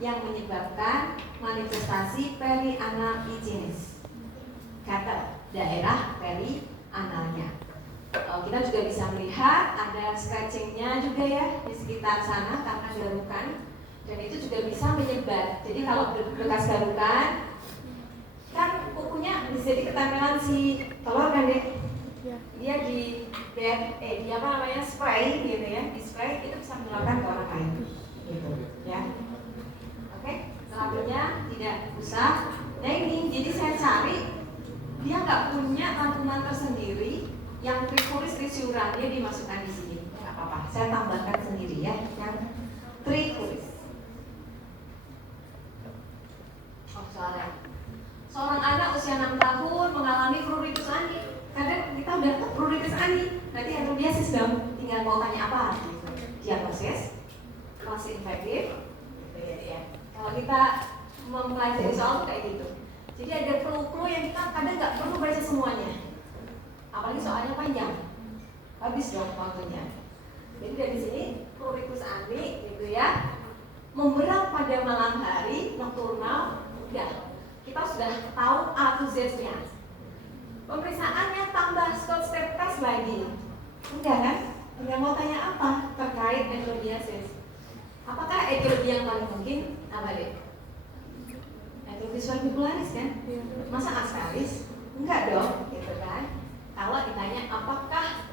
yang menyebabkan manifestasi perianal igenis, gatal daerah perianalnya. Kita juga bisa melihat ada scratchingnya juga ya di sekitar sana karena garukan, dan itu juga bisa menyebar. Jadi kalau bekas garukan kan kukunya bisa jadi ketempelan si telur kan deh, dia di dia apa namanya spray gitu ya, di spray itu bisa menularkan ke orang lain gitu ya. Oke, selanjutnya tidak usah. Nah ini jadi saya cari dia nggak punya tampungan tersendiri yang trikuris trisurannya dimasukkan di sini, nggak apa-apa. Saya tambahkan sendiri ya, yang trikuris. Oh soalnya, seorang anak usia 6 tahun mengalami pruritus ani. Kadang kita udah tahu pruritus ani, nanti endometriosis dong. Tinggal mau tanya apa? Diagnosis, masih infektif, gitu ya. Kalau kita mempelajari soal kayak gitu. Jadi ada clue-clue yang kita kadang nggak perlu baca semuanya. Apalagi soalnya panjang, habis dong waktunya. Jadi dari sini pruritus ani gitu ya, memberat pada malam hari, nokturnal, udah kita sudah tahu A to Z-nya. Pemeriksaannya tambah Scott step test lagi, enggak kan? Enggak mau tanya apa terkait endometriosis. Apakah etiologi yang paling mungkin apa deh? Etiologi surbicularis kan? Masa askaris? Enggak dong, gitu kan? Kalau ditanya apakah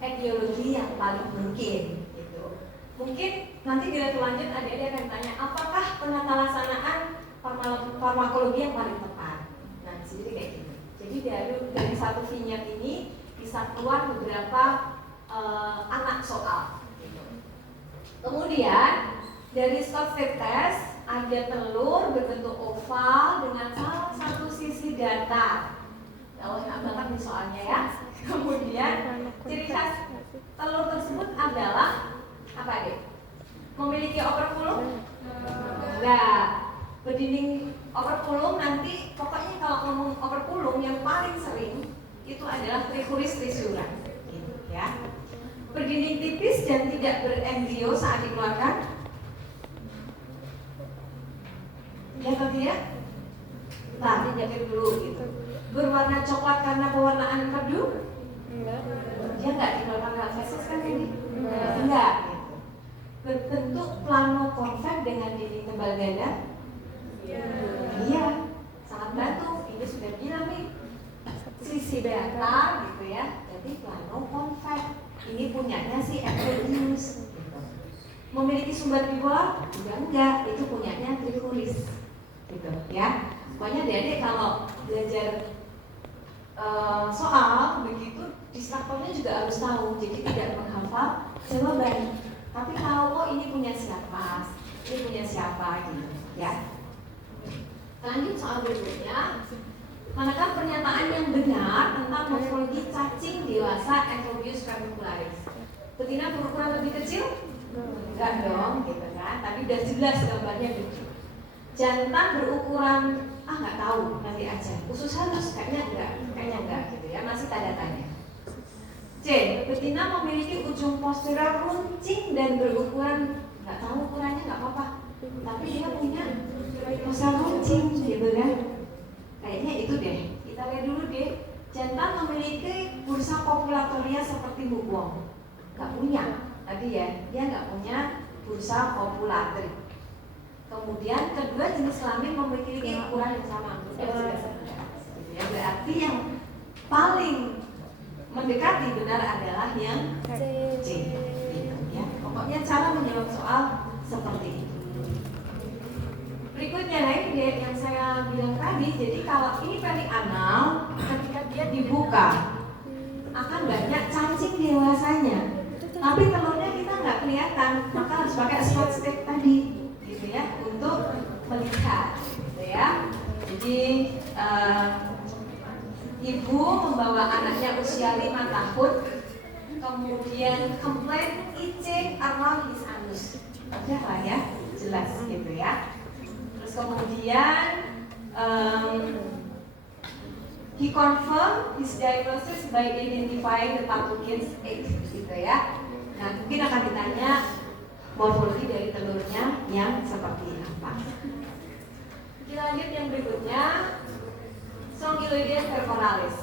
etiologi yang paling mungkin gitu. Mungkin nanti di level lanjut ada yang akan tanya apakah penata laksanaan farmakologi yang paling tepat. Nah, jadi kayak gitu. Jadi dari satu vignette ini bisa keluar beberapa anak soal gitu. Kemudian dari Scott State Test ada telur berbentuk oval dengan salah satu sisi datar. Kalau enak banget nih soalnya ya. Kemudian ciri khas telur tersebut adalah apa deh? Memiliki operculum? Enggak. Berdinding operculum nanti pokoknya kalau ngomong operculum yang paling sering itu adalah trikuris trisura. Gitu ya. Berdinding tipis dan tidak berembrio saat dikeluarkan. Ya atau tidak? Nah, dijawab dulu gitu. Berwarna coklat karena pewarnaan redu? Enggak. Dia enggak dikeluarkan lewat feses kan ini? Enggak gitu. Berbentuk plano konvex dengan dinding tebal ganda? Iya. Sangat bantu. Ini sudah bilang nih. Sisi datar gitu ya. Jadi plano konvex. Ini punyanya si Epidemius. Memiliki sumber bipolar? Juga enggak. Itu punyanya trikuris. Gitu ya. Pokoknya adik-adik kalau belajar soal begitu, distraktornya juga harus tahu. Jadi tidak menghafal jawaban, tapi tahu oh ini punya siapa, ini punya siapa gitu ya. Lanjut soal berikutnya. Manakah pernyataan yang benar tentang morfologi cacing dewasa Enterobius carbicularis? Betina berukuran lebih kecil? Enggak dong, gitu kan. Tapi udah jelas gambarnya begitu. Jantan berukuran nggak tahu, nanti aja. Usus halus kayaknya enggak gitu ya, masih tanda tanya. C. Betina memiliki ujung postural runcing dan berukuran nggak tahu ukurannya nggak apa-apa, tapi dia punya postural runcing gitu kan. Kayaknya itu deh. Kita lihat dulu deh. Jantan memiliki bursa populatoria seperti bubong, nggak punya. Tadi ya, dia nggak punya bursa populatoria. Kemudian kedua jenis kelamin memiliki ukuran yang sama. Ya, berarti yang paling mendekati benar adalah yang C. Ya. Pokoknya cara menjawab soal seperti itu. Berikutnya ini yang saya bilang tadi. Jadi kalau ini perianal, ketika dia dibuka akan banyak cacing dewasanya. Tapi telurnya kita nggak kelihatan, maka harus pakai spot stick tadi. Gitu ya, untuk melihat gitu ya. Jadi ibu membawa anaknya usia 5 tahun, kemudian complain itching around his anus. Udah lah ya, jelas gitu ya. Terus kemudian he confirmed his diagnosis by identifying the pathogen's egg gitu ya. Nah, mungkin akan ditanya morfologi dari telurnya yang seperti apa. Kita lanjut yang berikutnya, Strongyloides cercoralis.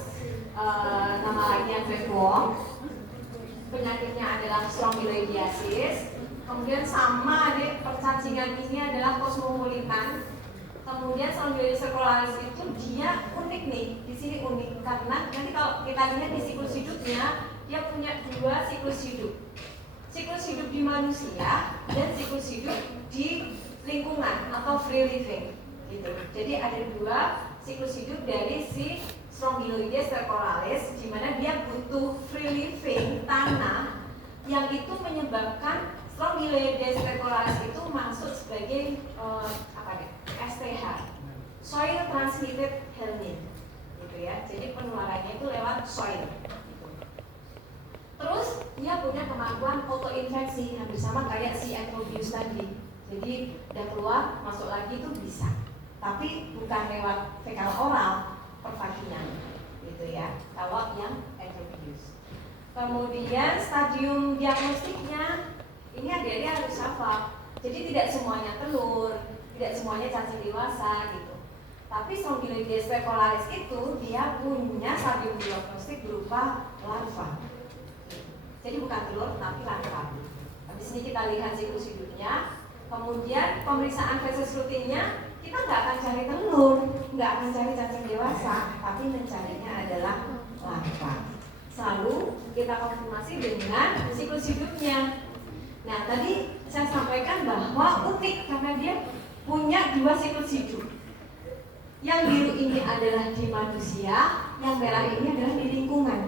Nama lagi yang Wong. Penyakitnya adalah strongyloidiasis. Kemudian sama deh, percacingan ini adalah cosmopolitan. Kemudian Strongyloides cercoralis itu dia unik nih, di sini unik karena nanti kalau kita lihat di siklus hidupnya, dia punya 2 siklus hidup. Siklus hidup di manusia dan siklus hidup di lingkungan atau free living gitu. Jadi ada 2 siklus hidup dari si Strongyloides cercoralis, di mana dia butuh free living tanah yang itu menyebabkan Strongyloides cercoralis itu masuk sebagai STH, soil transmitted helminth gitu ya. Jadi penularannya itu lewat soil. Terus dia punya kemampuan autoinfeksi hampir sama kayak si Enterobius tadi. Jadi udah keluar masuk lagi itu bisa, tapi bukan lewat fekal oral, pervaginal gitu ya. Kalau yang Enterobius. Kemudian stadium diagnostiknya ini adik-adik harus hafal. Jadi tidak semuanya telur, tidak semuanya cacing dewasa gitu. Tapi Strongyloides cercoralis itu dia punya stadium diagnostik berupa larva. Jadi bukan telur tapi larva. Habis ini kita lihat siklus hidupnya. Kemudian pemeriksaan feses rutinnya kita nggak akan cari telur, nggak akan cari cacing dewasa, tapi mencarinya adalah larva. Selalu kita konfirmasi dengan siklus hidupnya. Nah tadi saya sampaikan bahwa unik karena dia punya 2 siklus hidup. Yang biru ini adalah di manusia, yang merah ini adalah di lingkungan.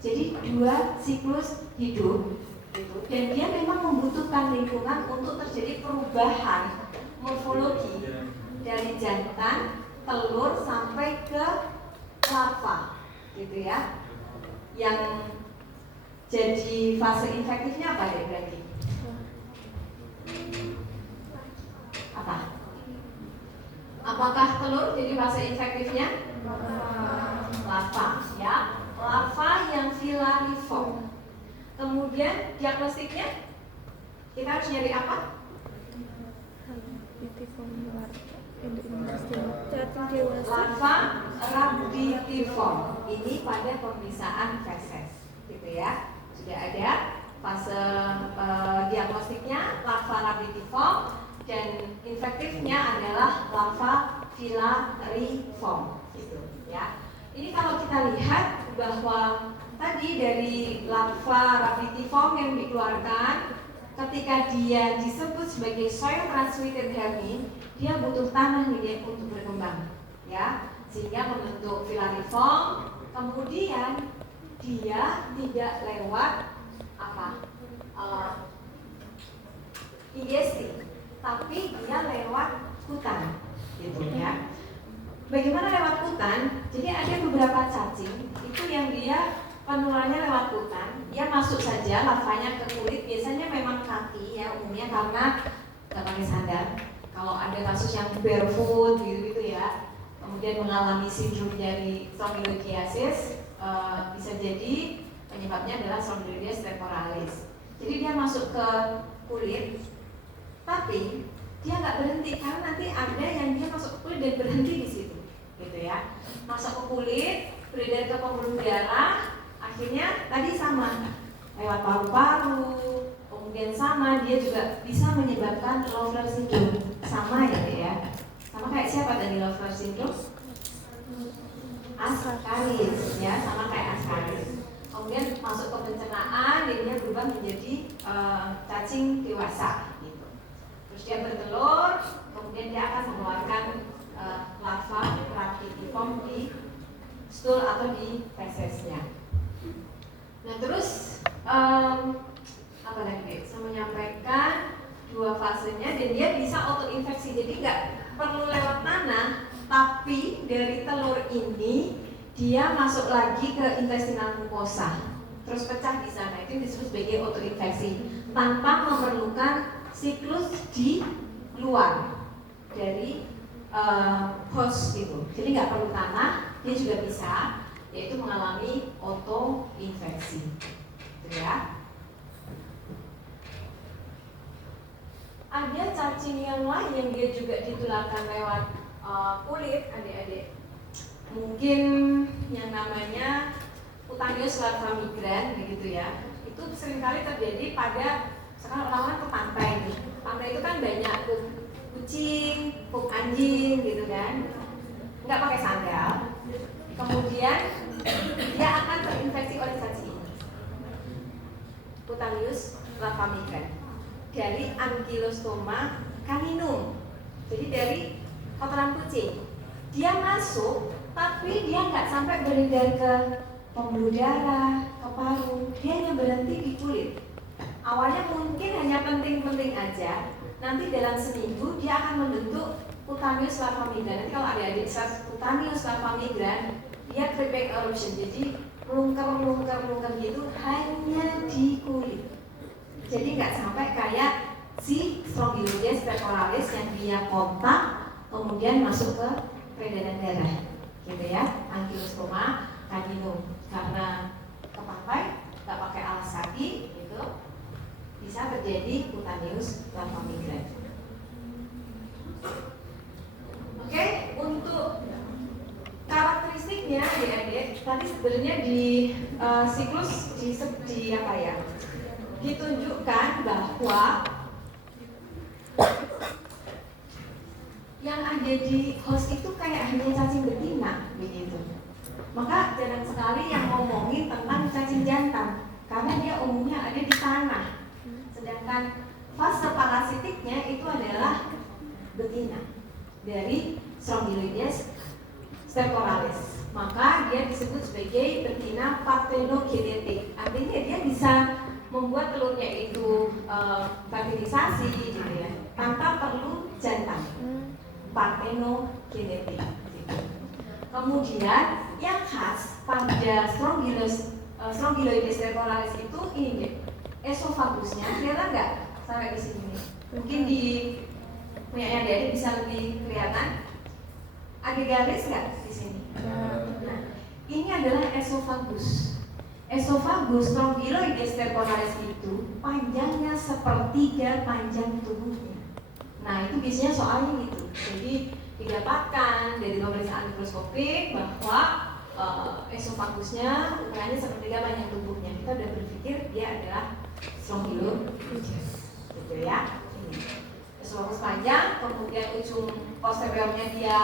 Jadi 2 siklus hidup gitu. Dan dia memang membutuhkan lingkungan untuk terjadi perubahan morfologi dari jantan, telur sampai ke larva gitu ya. Yang jadi fase infektifnya apa deh berarti? Apa? Apakah telur jadi fase infektifnya? Larva ya. Larva yang filariform. Kemudian diagnostiknya kita harus nyari apa? Larva rabitiform. Ini pada pemeriksaan feses, gitu ya. Sudah ada fase diagnostiknya larva rabitiform dan infektifnya adalah larva filariform, gitu ya. Ini kalau kita lihat bahwa tadi dari larva rabitiform yang dikeluarkan, ketika dia disebut sebagai soil transmitted helminth, dia butuh tanah nih dia untuk berkembang, ya, sehingga membentuk filariform. Kemudian dia tidak lewat ingestif, tapi dia lewat kutan, gitu ya. Bagaimana lewat kutan? Jadi ada beberapa cacing itu yang dia penularannya lewat kutan. Dia masuk saja larvanya ke kulit, biasanya memang kaki ya umumnya karena nggak pakai sandal. Kalau ada kasus yang barefoot gitu ya, kemudian mengalami sindrom dari strongyloidiasis, bisa jadi penyebabnya adalah Strongyloides cercoralis. Jadi dia masuk ke kulit, tapi dia nggak berhenti karena nanti ada yang dia masuk ke kulit dan berhenti di situ, gitu ya. Masuk ke kulit, beredar ke pembuluh darah, akhirnya tadi sama lewat paru-paru, kemudian sama dia juga bisa menyebabkan Loeffler syndrome, sama ya, sama kayak siapa tadi Loeffler syndrome? Ascaris, ya, sama kayak Ascaris. Kemudian masuk ke pencernaan, dan dia berubah menjadi cacing dewasa, gitu. Terus dia bertelur, kemudian dia akan mengeluarkan larva rabitiform di stool atau di fesesnya. Nah terus apa lagi? Saya menyampaikan 2 fasenya dan dia bisa autoinfeksi, jadi nggak perlu lewat tanah, tapi dari telur ini dia masuk lagi ke intestinal mucosa, terus pecah di sana, itu disebut sebagai autoinfeksi tanpa memerlukan siklus di luar dari host itu. Jadi nggak perlu tanah, dia juga bisa, yaitu mengalami autoinfeksi, gitu ya. Ada cacing yang lain yang dia juga ditularkan lewat kulit, adik-adik. Mungkin yang namanya Cutaneous larva migran, begitu ya. Itu seringkali terjadi pada, sekarang orang-orang ke pantai nih. Pantai itu kan banyak kucing, pup anjing, gitu kan. Nggak pakai sandal. Kemudian dia akan terinfeksi oleh cacing ini, Cutaneous larva migran, dari Ankylostoma caninum. Jadi dari kotoran kucing. Dia masuk, tapi dia nggak sampai beredar ke pembuluh darah, ke paru. Dia hanya berhenti di kulit. Awalnya mungkin hanya penting-penting aja. Nanti dalam seminggu dia akan membentuk Cutaneous larva migran. Nanti kalau adik-adik search Cutaneous larva migran, dia creeping eruption. Jadi melungker gitu hanya di kulit. Jadi nggak sampai kayak si Strongyloides pecoralis yang dia kontak kemudian masuk ke peredaran darah, gitu ya. Ankylostoma caninum, karena ke pantai nggak pakai alas kaki, gitu, bisa terjadi Cutaneous larva migran. Oke, untuk karakteristiknya adik-adik, tadi sebenarnya di siklus di apa ya? Ditunjukkan bahwa yang ada di host itu kayak hanya cacing betina, begitu. Maka jarang sekali yang ngomongin tentang cacing jantan, karena dia umumnya ada di tanah. Sedangkan fase parasitiknya itu adalah betina dari Strongyloides stercoralis. Maka dia disebut sebagai betina parthenogenetik. Artinya dia bisa membuat telurnya itu fertilisasi, gitu ya, tanpa perlu jantan. Parthenogenetik, gitu. Kemudian yang khas pada Strongyloides stercoralis itu ini, esofagusnya, kelihatan nggak sampai di sini? Mungkin di punyanya Dedi bisa lebih kelihatan. Ada garis nggak di sini? Nah, ini adalah esofagus. Esofagus Strongyloides stercoralis itu panjangnya sepertiga panjang tubuhnya. Nah, itu biasanya soalnya gitu. Jadi didapatkan dari pemeriksaan mikroskopik bahwa esofagusnya ukurannya sepertiga panjang tubuhnya. Kita udah berpikir dia adalah Strongyloides, gitu ya. Ini esofagus panjang, kemudian ujung posteriornya dia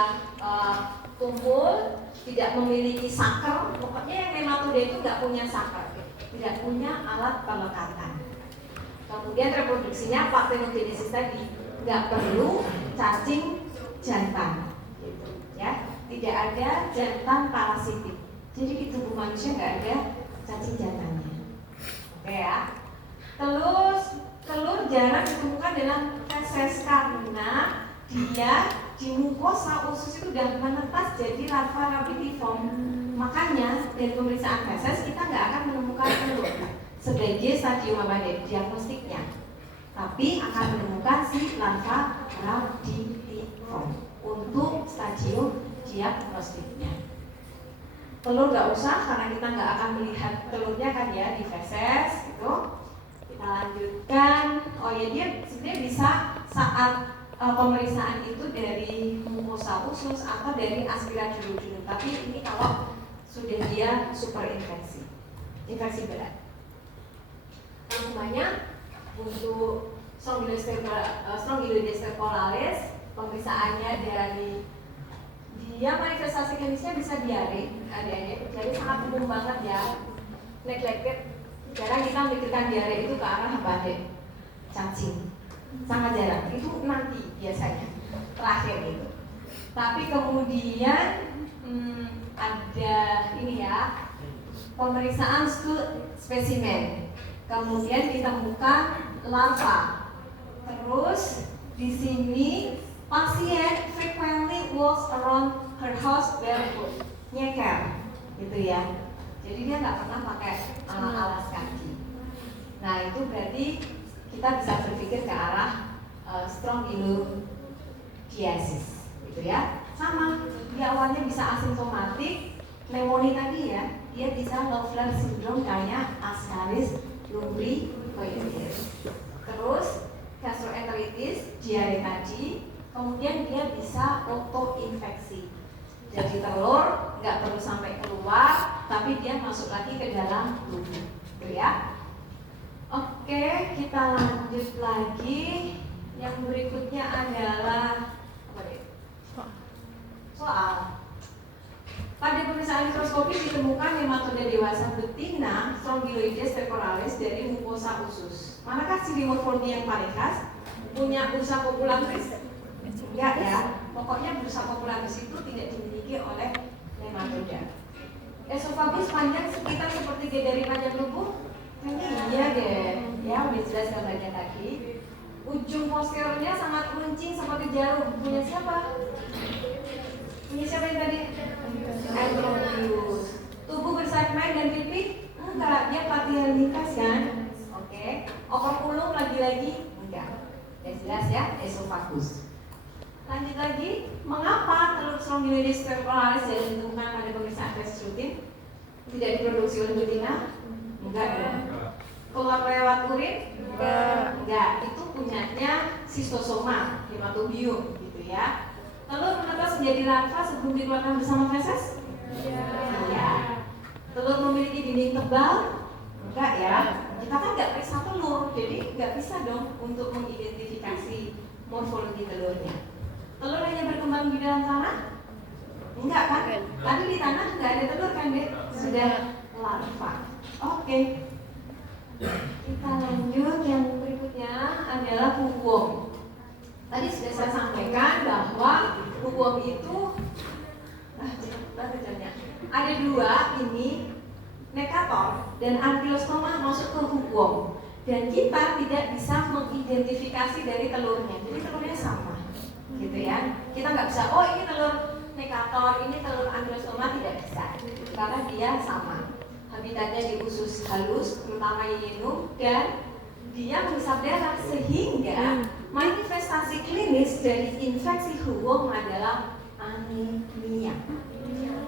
tumpul, tidak memiliki saker. Pokoknya yang nematoda itu nggak punya saker, tidak punya alat pelekatan. Kemudian reproduksinya parthenogenesis tadi, nggak perlu cacing jantan, gitu ya. Tidak ada jantan parasitik. Jadi di tubuh manusia nggak ada cacing jantannya. Oke ya. Telur jarang ditemukan dalam feses karena dia di mukosa usus itu sudah menetas jadi larva rapitiform. Makanya dari pemeriksaan feses kita nggak akan menemukan telur sebagai stadium apa deh diagnostiknya, tapi akan menemukan si larva rapitiform untuk stadium diagnostiknya. Telur nggak usah karena kita nggak akan melihat telurnya kan ya di feses itu. Kita lanjutkan. Oh ya, dia sebenarnya bisa saat pemeriksaan itu dari mukosa usus atau dari aspirat junun. Tapi ini kalau sudah dia super infeksi berat. Namanya untuk Strongyloides stercoralis, pemeriksaannya dari dia manifestasi klinisnya bisa diare, adik-adik. Jadi sangat umum banget ya, neglected. Jarang kita memikirkan diare itu ke arah apa deh? Cacing. Sangat jarang. Itu nanti biasanya terakhir itu. Tapi kemudian ada ini ya, pemeriksaan spesimen. Kemudian ditemukan larva. Terus di sini pasien frequently walks around her house barefoot, nyeker, gitu ya. Jadi dia nggak pernah pakai alas kaki. Nah itu berarti kita bisa berpikir ke arah strongyloidiasis, gitu ya. Sama, dia awalnya bisa asimptomatik, pneumonia tadi ya, dia bisa Loeffler syndrome kayak Ascaris lumbricoides. Terus gastroenteritis, diare tadi, kemudian dia bisa autoinfeksi. Jadi telur nggak perlu sampai keluar, tapi dia masuk lagi ke dalam tubuh, gitu ya. Oke, kita lanjut lagi. Yang berikutnya adalah soal. Pada pemeriksaan mikroskopis ditemukan hematoda dewasa betina Strongyloides pecoralis dari mukosa usus. Manakah ciri morfologi yang paling khas? Punya bursa popularis? Enggak ya. Pokoknya bursa popularis itu tidak dimiliki oleh hematoda. Esofagus panjang sekitar sepertiga dari panjang tubuh? Iya deh. Ya, udah jelas gambarnya tadi. Ujung posteriornya sangat runcing seperti jarum. Punya siapa? Punya siapa yang tadi? Endometrius. Tubuh bersegmen dan pipi? Enggak, dia platyhelminthus kan? Oke. Operculum lagi-lagi? Enggak. Ya jelas ya, esofagus. Lanjut lagi, mengapa telur Strongyloides pecoralis yang ditemukan pada pemeriksaan tes rutin tidak diproduksi oleh betina? Enggak dong. Keluar lewat urin? Enggak. Itu punyanya Schistosoma hematobium gitu ya. Telur menetas menjadi larva sebelum dikeluarkan bersama feses? Iya. Telur memiliki dinding tebal? Enggak ya. Kita kan nggak periksa telur, jadi nggak bisa dong untuk mengidentifikasi morfologi telurnya. Telur hanya berkembang di dalam tanah? Enggak kan? Tadi di tanah nggak ada telur kan, Dek? Sudah larva. Oke. Kita lanjut, yang berikutnya adalah hookworm. Tadi sudah saya sampaikan bahwa hookworm itu ada dua ini, Necator dan Ankylostoma masuk ke hookworm, dan kita tidak bisa mengidentifikasi dari telurnya. Jadi telurnya sama, gitu ya. Kita nggak bisa, oh ini telur Necator, ini telur Ankylostoma, tidak bisa, karena dia sama. Habitatnya di usus halus, terutama Yinum, dan dia menghisap darah, sehingga manifestasi klinis dari infeksi hookworm adalah anemia.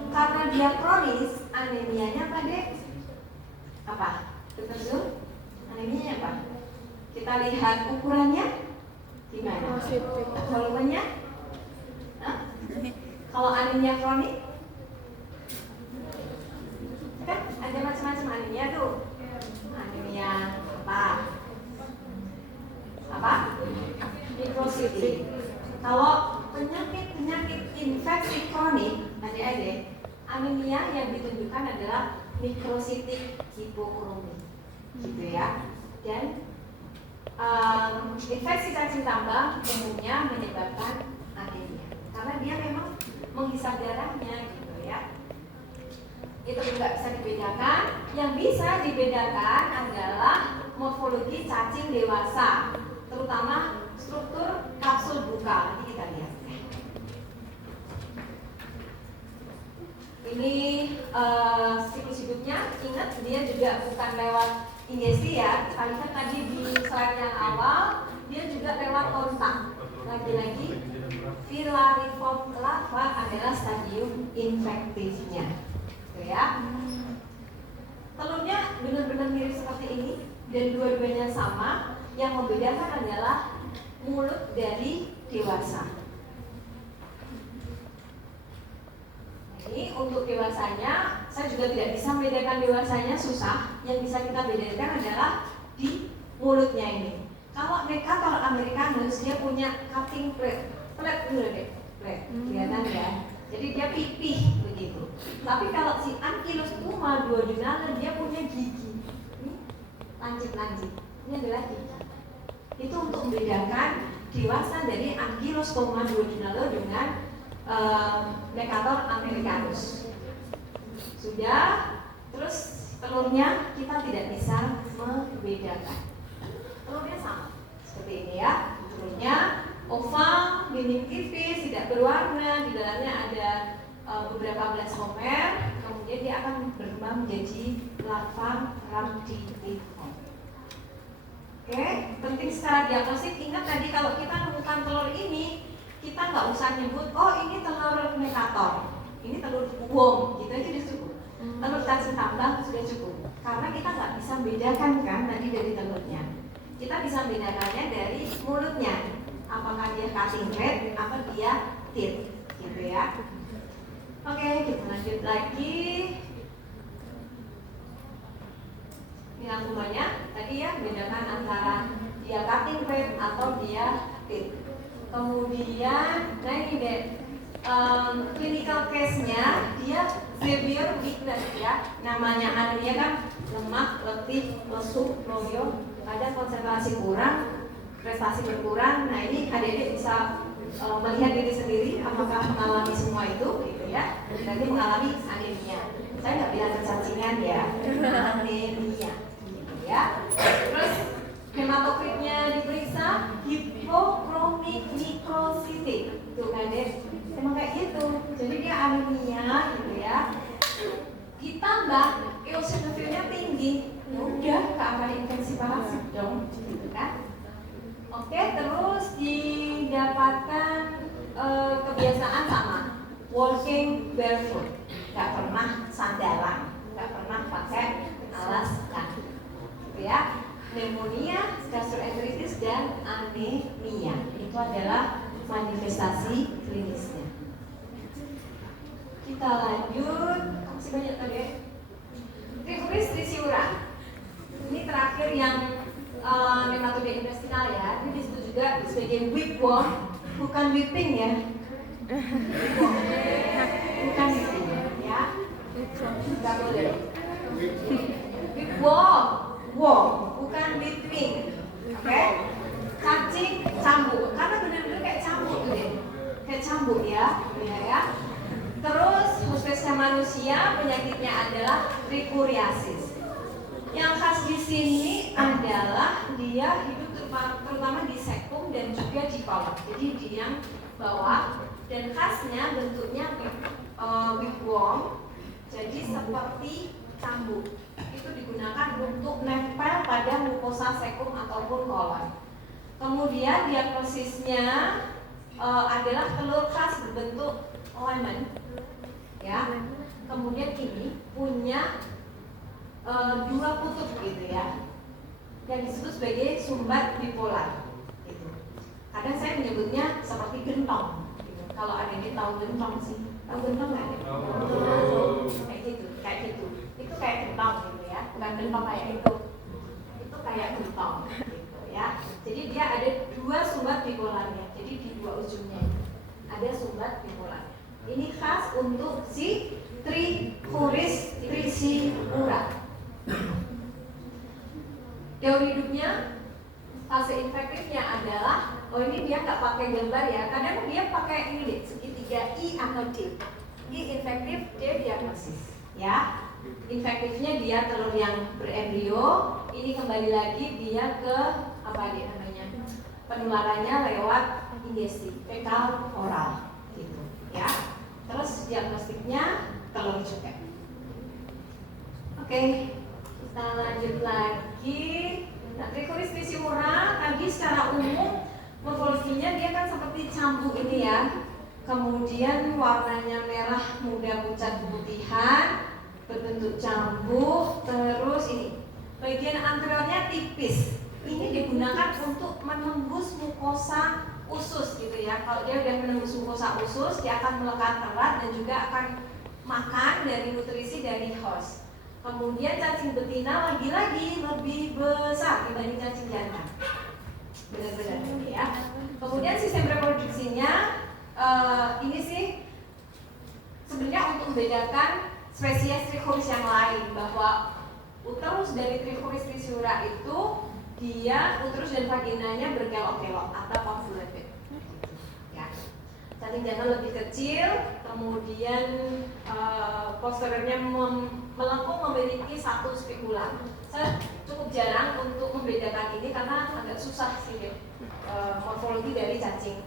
Karena dia kronis, anemianya apa, Dek? Apa? Dr. Zul? Anemianya apa? Kita lihat ukurannya gimana? Volumenya? Kalau anemia kronik? Kan ada macam-macam anemia tuh. Anemia apa? Apa? Mikrositik. Kalau penyakit infeksi kronik, adik-adik, anemia yang ditunjukkan adalah mikrositik hipokromik, gitu ya. Dan infeksi cacing tambang umumnya menyebabkan anemia, karena dia memang menghisap darahnya, gitu ya. Itu juga bisa dibedakan. Yang bisa dibedakan adalah morfologi cacing dewasa, terutama struktur kapsul bukal. Nanti kita lihat. Ini siklus hidupnya, ingat dia juga bukan lewat injeksi ya. Kita lihat tadi di slide yang awal, dia juga lewat kontak. Lagi-lagi, filariform larva adalah stadium infektifnya. Ya. Telurnya benar-benar mirip seperti ini dan dua-duanya sama. Yang membedakan adalah mulut dari dewasa. Ini untuk dewasanya, saya juga tidak bisa membedakan dewasanya, susah. Yang bisa kita bedakan adalah di mulutnya ini. Kalau Necator americanus dia punya cutting plate, dulu deh, plate, kelihatan ya. Jadi dia pipih begitu. Tapi kalau si Ankylostoma duodenale dia punya gigi. Ini lancip-lancip. Ini adalah gigi. Itu untuk membedakan dewasa dari Ankylostoma duodenale dengan Necator americanus. Sudah. Terus telurnya kita tidak bisa membedakan. Telurnya sama seperti ini ya. Telurnya oval, dinding tipis, tidak berwarna, di dalamnya ada beberapa belasomer, kemudian dia akan berkembang menjadi larva Rhamditiform. Oke, penting secara diagnostik. Ingat tadi kalau kita menemukan telur ini, kita nggak usah nyebut, oh ini telur mekator, ini telur worm, gitu aja sudah cukup. Telur cacing tambang sudah cukup, karena kita nggak bisa bedakan kan tadi dari telurnya. Kita bisa bedakannya dari mulutnya, apakah dia cutting red atau dia teeth, gitu ya. Oke, kita lanjut lagi. Ini rangkumannya tadi ya, bedakan antara dia cutting red atau dia teeth. Kemudian, nah ini deh, clinical case-nya dia severe weakness ya. Namanya anemia kan lemak, letih, lesu, loyo, ada konsentrasi kurang, prestasi berkurang. Nah ini adik-adik bisa melihat diri sendiri apakah mengalami semua itu gitu ya. Berarti mengalami anemia. Saya nggak bilang kecacingan ya, anemia gitu ya. Terus hematokritnya diperiksa, hipochromic microcytic, tuh kan deh, emang kayak gitu. Jadi dia anemia gitu ya. Ditambah eosinofilnya tinggi, ya udah keamanan intensi parasit dong, gitu kan. Oke, terus didapatkan kebiasaan sama, walking barefoot, nggak pernah sandalan, nggak pernah pakai alas kaki, gitu ya. Pneumonia, gastroenteritis, dan anemia itu adalah manifestasi klinisnya. Kita lanjut, masih banyak tadi ya. Trichuris trisiura, ini terakhir yang nematode intestinal ya. Ini disebut juga sebagai whipworm, bukan whipping ya. Bukan whipping ya. Tidak boleh. Whipworm, worm, bukan whipping. Oke? Cacing cambuk, karena benar-benar kayak cambuk tuh deh. Kayak cambuk ya, ya. Terus khususnya manusia penyakitnya adalah trichuriasis. Yang khas di sini adalah dia hidup terutama di sektum dan juga di kolon. Jadi di yang bawah, dan khasnya bentuknya whipworm. Jadi seperti cambuk. Itu digunakan untuk nempel pada mukosa sektum ataupun kolon. Kemudian diagnosisnya adalah telur khas berbentuk lemon, ya. Kemudian ini punya dua kutub gitu ya, yang disebut sebagai sumbat bipolar. Gitu. Kadang saya menyebutnya seperti gentong. Gitu. Kalau ada yang tahu gentong sih, tahu gentong nggak? Kayak gitu. Itu kayak gentong gitu ya, bukan gentong kayak itu. Itu kayak gentong gitu ya. Jadi dia ada dua sumbat bipolarnya. Jadi di dua ujungnya ada sumbat bipolar. Ini khas untuk si Trichuris trisiura. Teori hidupnya, fase infektifnya adalah, oh ini dia nggak pakai gambar ya, kadang dia pakai ini deh, segitiga I atau D. I infektif, D diagnosis, ya. Infektifnya dia telur yang berembrio, ini kembali lagi dia ke apa dia namanya, penularannya lewat ingesti, fekal oral, gitu, ya. Terus diagnostiknya telur juga. Oke, kita lanjut lagi. Nah, Trichuris trisiura tadi secara umum morfologinya dia kan seperti cambuk ini ya. Kemudian warnanya merah muda pucat keputihan, berbentuk cambuk. Terus ini bagian anteriornya tipis. Ini digunakan untuk menembus mukosa usus gitu ya. Kalau dia udah menembus mukosa usus, dia akan melekat erat dan juga akan makan dari nutrisi dari host. Kemudian cacing betina lagi-lagi lebih besar dibanding cacing jantan. Benar-benar ya. Kemudian sistem reproduksinya ini sih sebenarnya untuk membedakan spesies Trichuris yang lain, bahwa uterus dari Trichuris trisiura itu dia uterus dan vaginanya berkelok-kelok atau convoluted. Ya. Cacing jantan lebih kecil, kemudian posteriornya melengkung memiliki satu spikula. Saya cukup jarang untuk membedakan ini karena agak susah sih morfologi dari cacing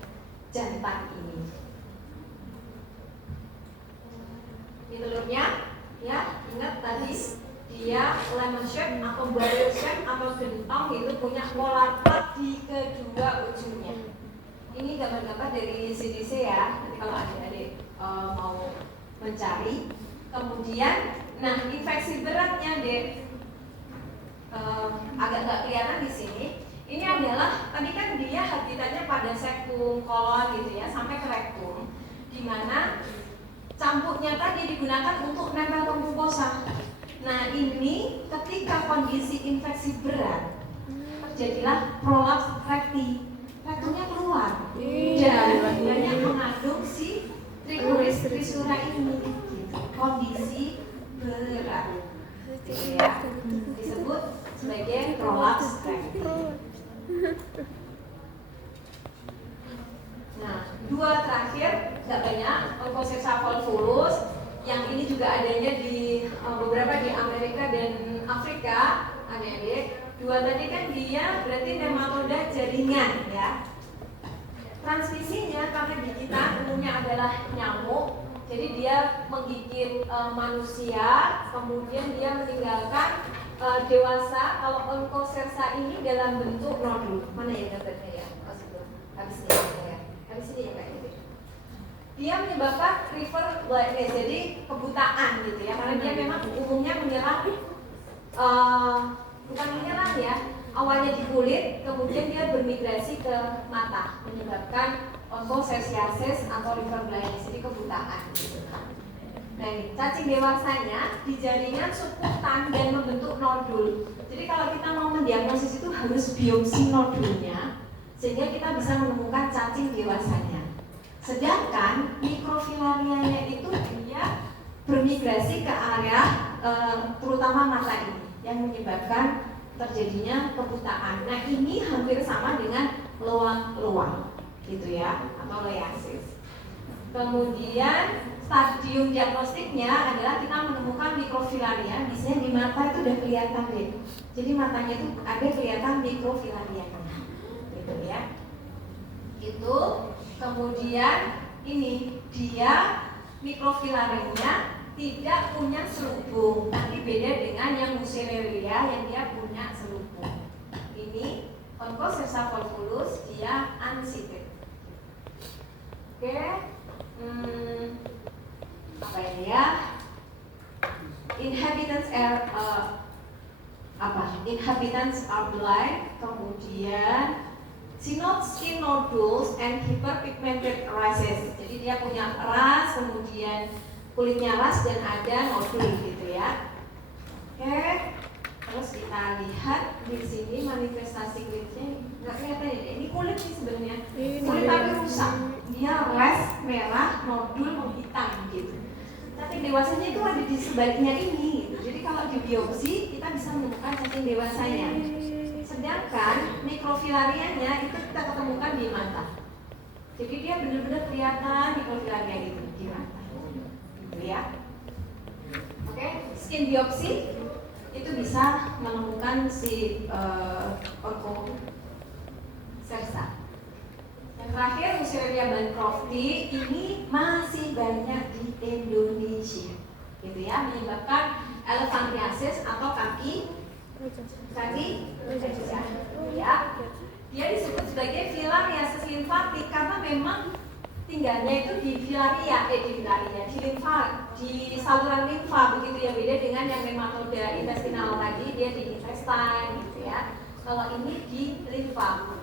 jantan ini. Ini telurnya, Ya, ingat tadi dia lemon shape atau barrel shape atau gentong itu punya polar plug di kedua ujungnya. Ini gambar-gambar dari CDC ya, nanti kalau adik-adik mau mencari. Kemudian, nah infeksi beratnya deh agak nggak kelihatan di sini. Ini adalah tadi kan dia habitatnya pada septum, kolon gitu ya, sampai ke rektum, di mana cambuknya tadi digunakan untuk nempel ke mukosa. Nah ini ketika kondisi infeksi berat terjadilah prolaps rekti, rektumnya keluar dan banyak mengandung si trichuris trisura ini gitu. Kondisi berat ya, disebut sebagai prolaps rekti. Nah, dua terakhir nggak banyak, onchocerca volvulus yang ini juga adanya di beberapa di Amerika dan Afrika, adik-adik. Dua tadi kan dia berarti nematoda jaringan ya. Transmisinya karena gigitan umumnya adalah nyamuk, jadi dia menggigit manusia, kemudian dia meninggalkan dewasa. Kalau onchocerca ini dalam bentuk nodul, mana ya gambarnya ya? Habis ini ya. Habis ini ya kayak gitu. Dia menyebabkan river blindness, jadi kebutaan gitu ya, karena dia memang umumnya menyerang bukan menyerang ya, awalnya di kulit, kemudian dia bermigrasi ke mata, menyebabkan onchocerciasis atau river blindness, jadi kebutaan gitu. Nah ini, cacing dewasanya di jaringan subkutan dan membentuk nodul. Jadi kalau kita mau mendiagnosis itu harus biopsi nodulnya, sehingga kita bisa menemukan cacing dewasanya. Sedangkan mikrofilarianya itu dia bermigrasi ke area terutama mata ini yang menyebabkan terjadinya kebutaan. Nah ini hampir sama dengan luang gitu ya, atau leiasis. Kemudian stadium diagnostiknya adalah kita menemukan mikrofilaria, biasanya di mata itu udah kelihatan deh. Jadi matanya itu ada kelihatan mikrofilarianya, gitu ya. Itu kemudian ini dia mikrofilarianya tidak punya selubung, tapi beda dengan yang Muceleria yang dia punya selubung. Ini onchocerca volvulus dia unseated. Oke. Apa ini ya? Inhabitants are blind, kemudian synod skin nodules and hyperpigmented rashes. Jadi dia punya ras, kemudian kulitnya ras dan ada nodul gitu ya. Oke. Terus kita lihat di sini manifestasi kulitnya nggak kelihatan ya. Ini kulit nih sebenarnya. Kulit tapi rusak. Dia ras, merah, nodul, menghitam gitu. Cacing dewasanya itu ada di sebaliknya ini gitu. Jadi kalau di biopsi kita bisa menemukan cacing dewasanya. Sedangkan mikrofilarianya itu kita ketemukan di mata. Jadi dia benar-benar kelihatan mikrofilaria gitu di mata. Gitu ya. Oke, skin biopsi itu bisa menemukan si onchocerca. Yang terakhir Muceleria bancrofti ini masih banyak di Indonesia, gitu ya, menyebabkan elephantiasis atau kaki ya. Dia disebut sebagai filariasis limfatik karena memang tinggalnya itu di saluran limfa begitu ya, beda dengan yang nematoda intestinal tadi dia di intestine gitu ya. Kalau ini di limfa.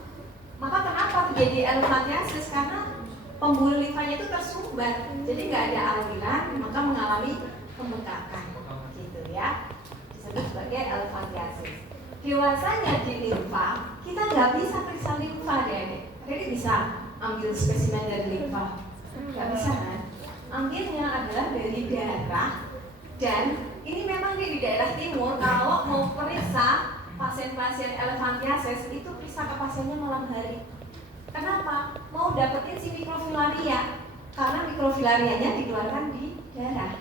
Maka kenapa terjadi elephantiasis? Karena pembuluh limfanya itu tersumbat, jadi nggak ada aliran, maka mengalami pembengkakan gitu ya. Disebut sebagai elephantiasis. Dewasanya di limfa, kita nggak bisa periksa limfa deh. Jadi bisa ambil spesimen dari limfa, nggak bisa kan? Ambilnya adalah dari darah, dan ini memang di daerah timur. Kalau mau periksa pasien-pasien elephantiasis itu periksa ke pasiennya malam hari. Kenapa? Mau dapetin si mikrofilaria, karena mikrofilarianya dikeluarkan di darah,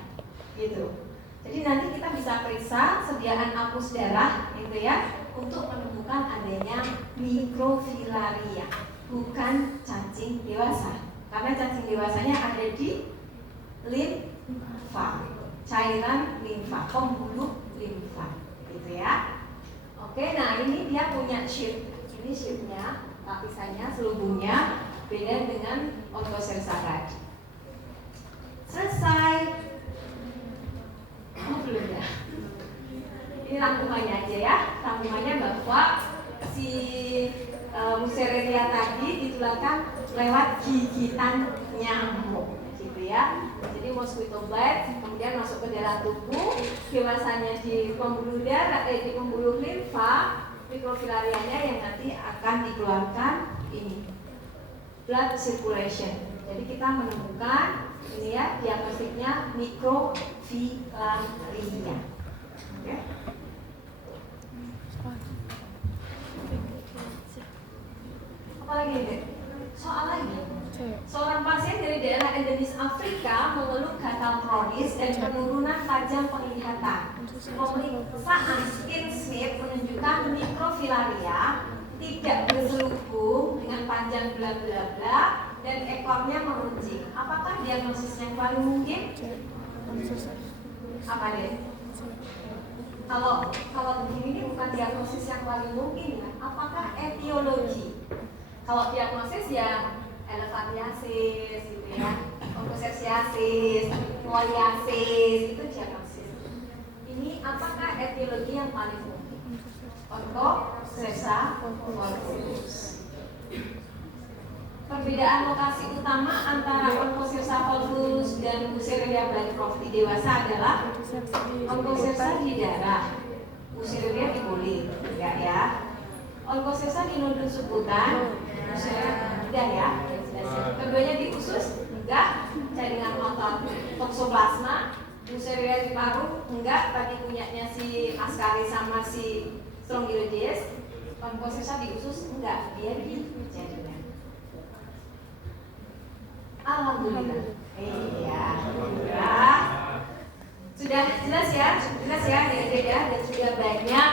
gitu. Jadi nanti kita bisa periksa sediaan apus darah, gitu ya, untuk menemukan adanya mikrofilaria, bukan cacing dewasa. Karena cacing dewasanya ada di limfa. cairan limfa, pembuluh limfa, gitu ya. Oke, nah ini dia punya shape. Ini shape-nya, lapisannya, selubungnya beda dengan oncocerca. Selesai. Oh, belum ya. Ini rangkumannya aja ya. Rangkumannya bahwa si Musareria tadi ditularkan lewat gigitan nyamuk, gitu ya. Jadi mosquito bite kemudian masuk ke dalam tubuh, dewasanya di pembuluh darah, di pembuluh limfa, mikrofilarianya yang nanti akan dikeluarkan ini blood circulation. Jadi kita menemukan ini ya diagnostiknya mikrofilaria. Oke. Apa lagi deh? Soal lagi. Seorang pasien dari daerah endemis Afrika mengeluh gatal kronis dan penurunan tajam penglihatan. Pemeriksaan skin snip menunjukkan mikrofilaria tidak berselubung dengan panjang bla bla bla dan ekornya meruncing. Apakah diagnosis yang paling mungkin? Apa deh? Kalau begini ini bukan diagnosis yang paling mungkin ya. Apakah etiologi? Kalau diagnosis ya elephantiasis gitu ya, onchocerciasis, moriasis itu diagnosis. Ini apakah etiologi yang paling mungkin? Onchocerca volvulus. Perbedaan lokasi utama antara Onchocerca volvulus dan Musareria bancroft di dewasa adalah Onchocerca di darah, Musareria di kulit, enggak ya? Onchocerca di nodul sebutan, Musareria tidak ya? Keduanya di usus, enggak. Jaringan otot toxoplasma, Musareria di paru, enggak. Tadi punyanya si Ascari sama si Strongyloides. Onchocerca di usus, enggak. Dia di jaringan. Alhamdulillah. Iya, alhamdulillah. Sudah jelas ya, adik-adik ya, dan sudah banyak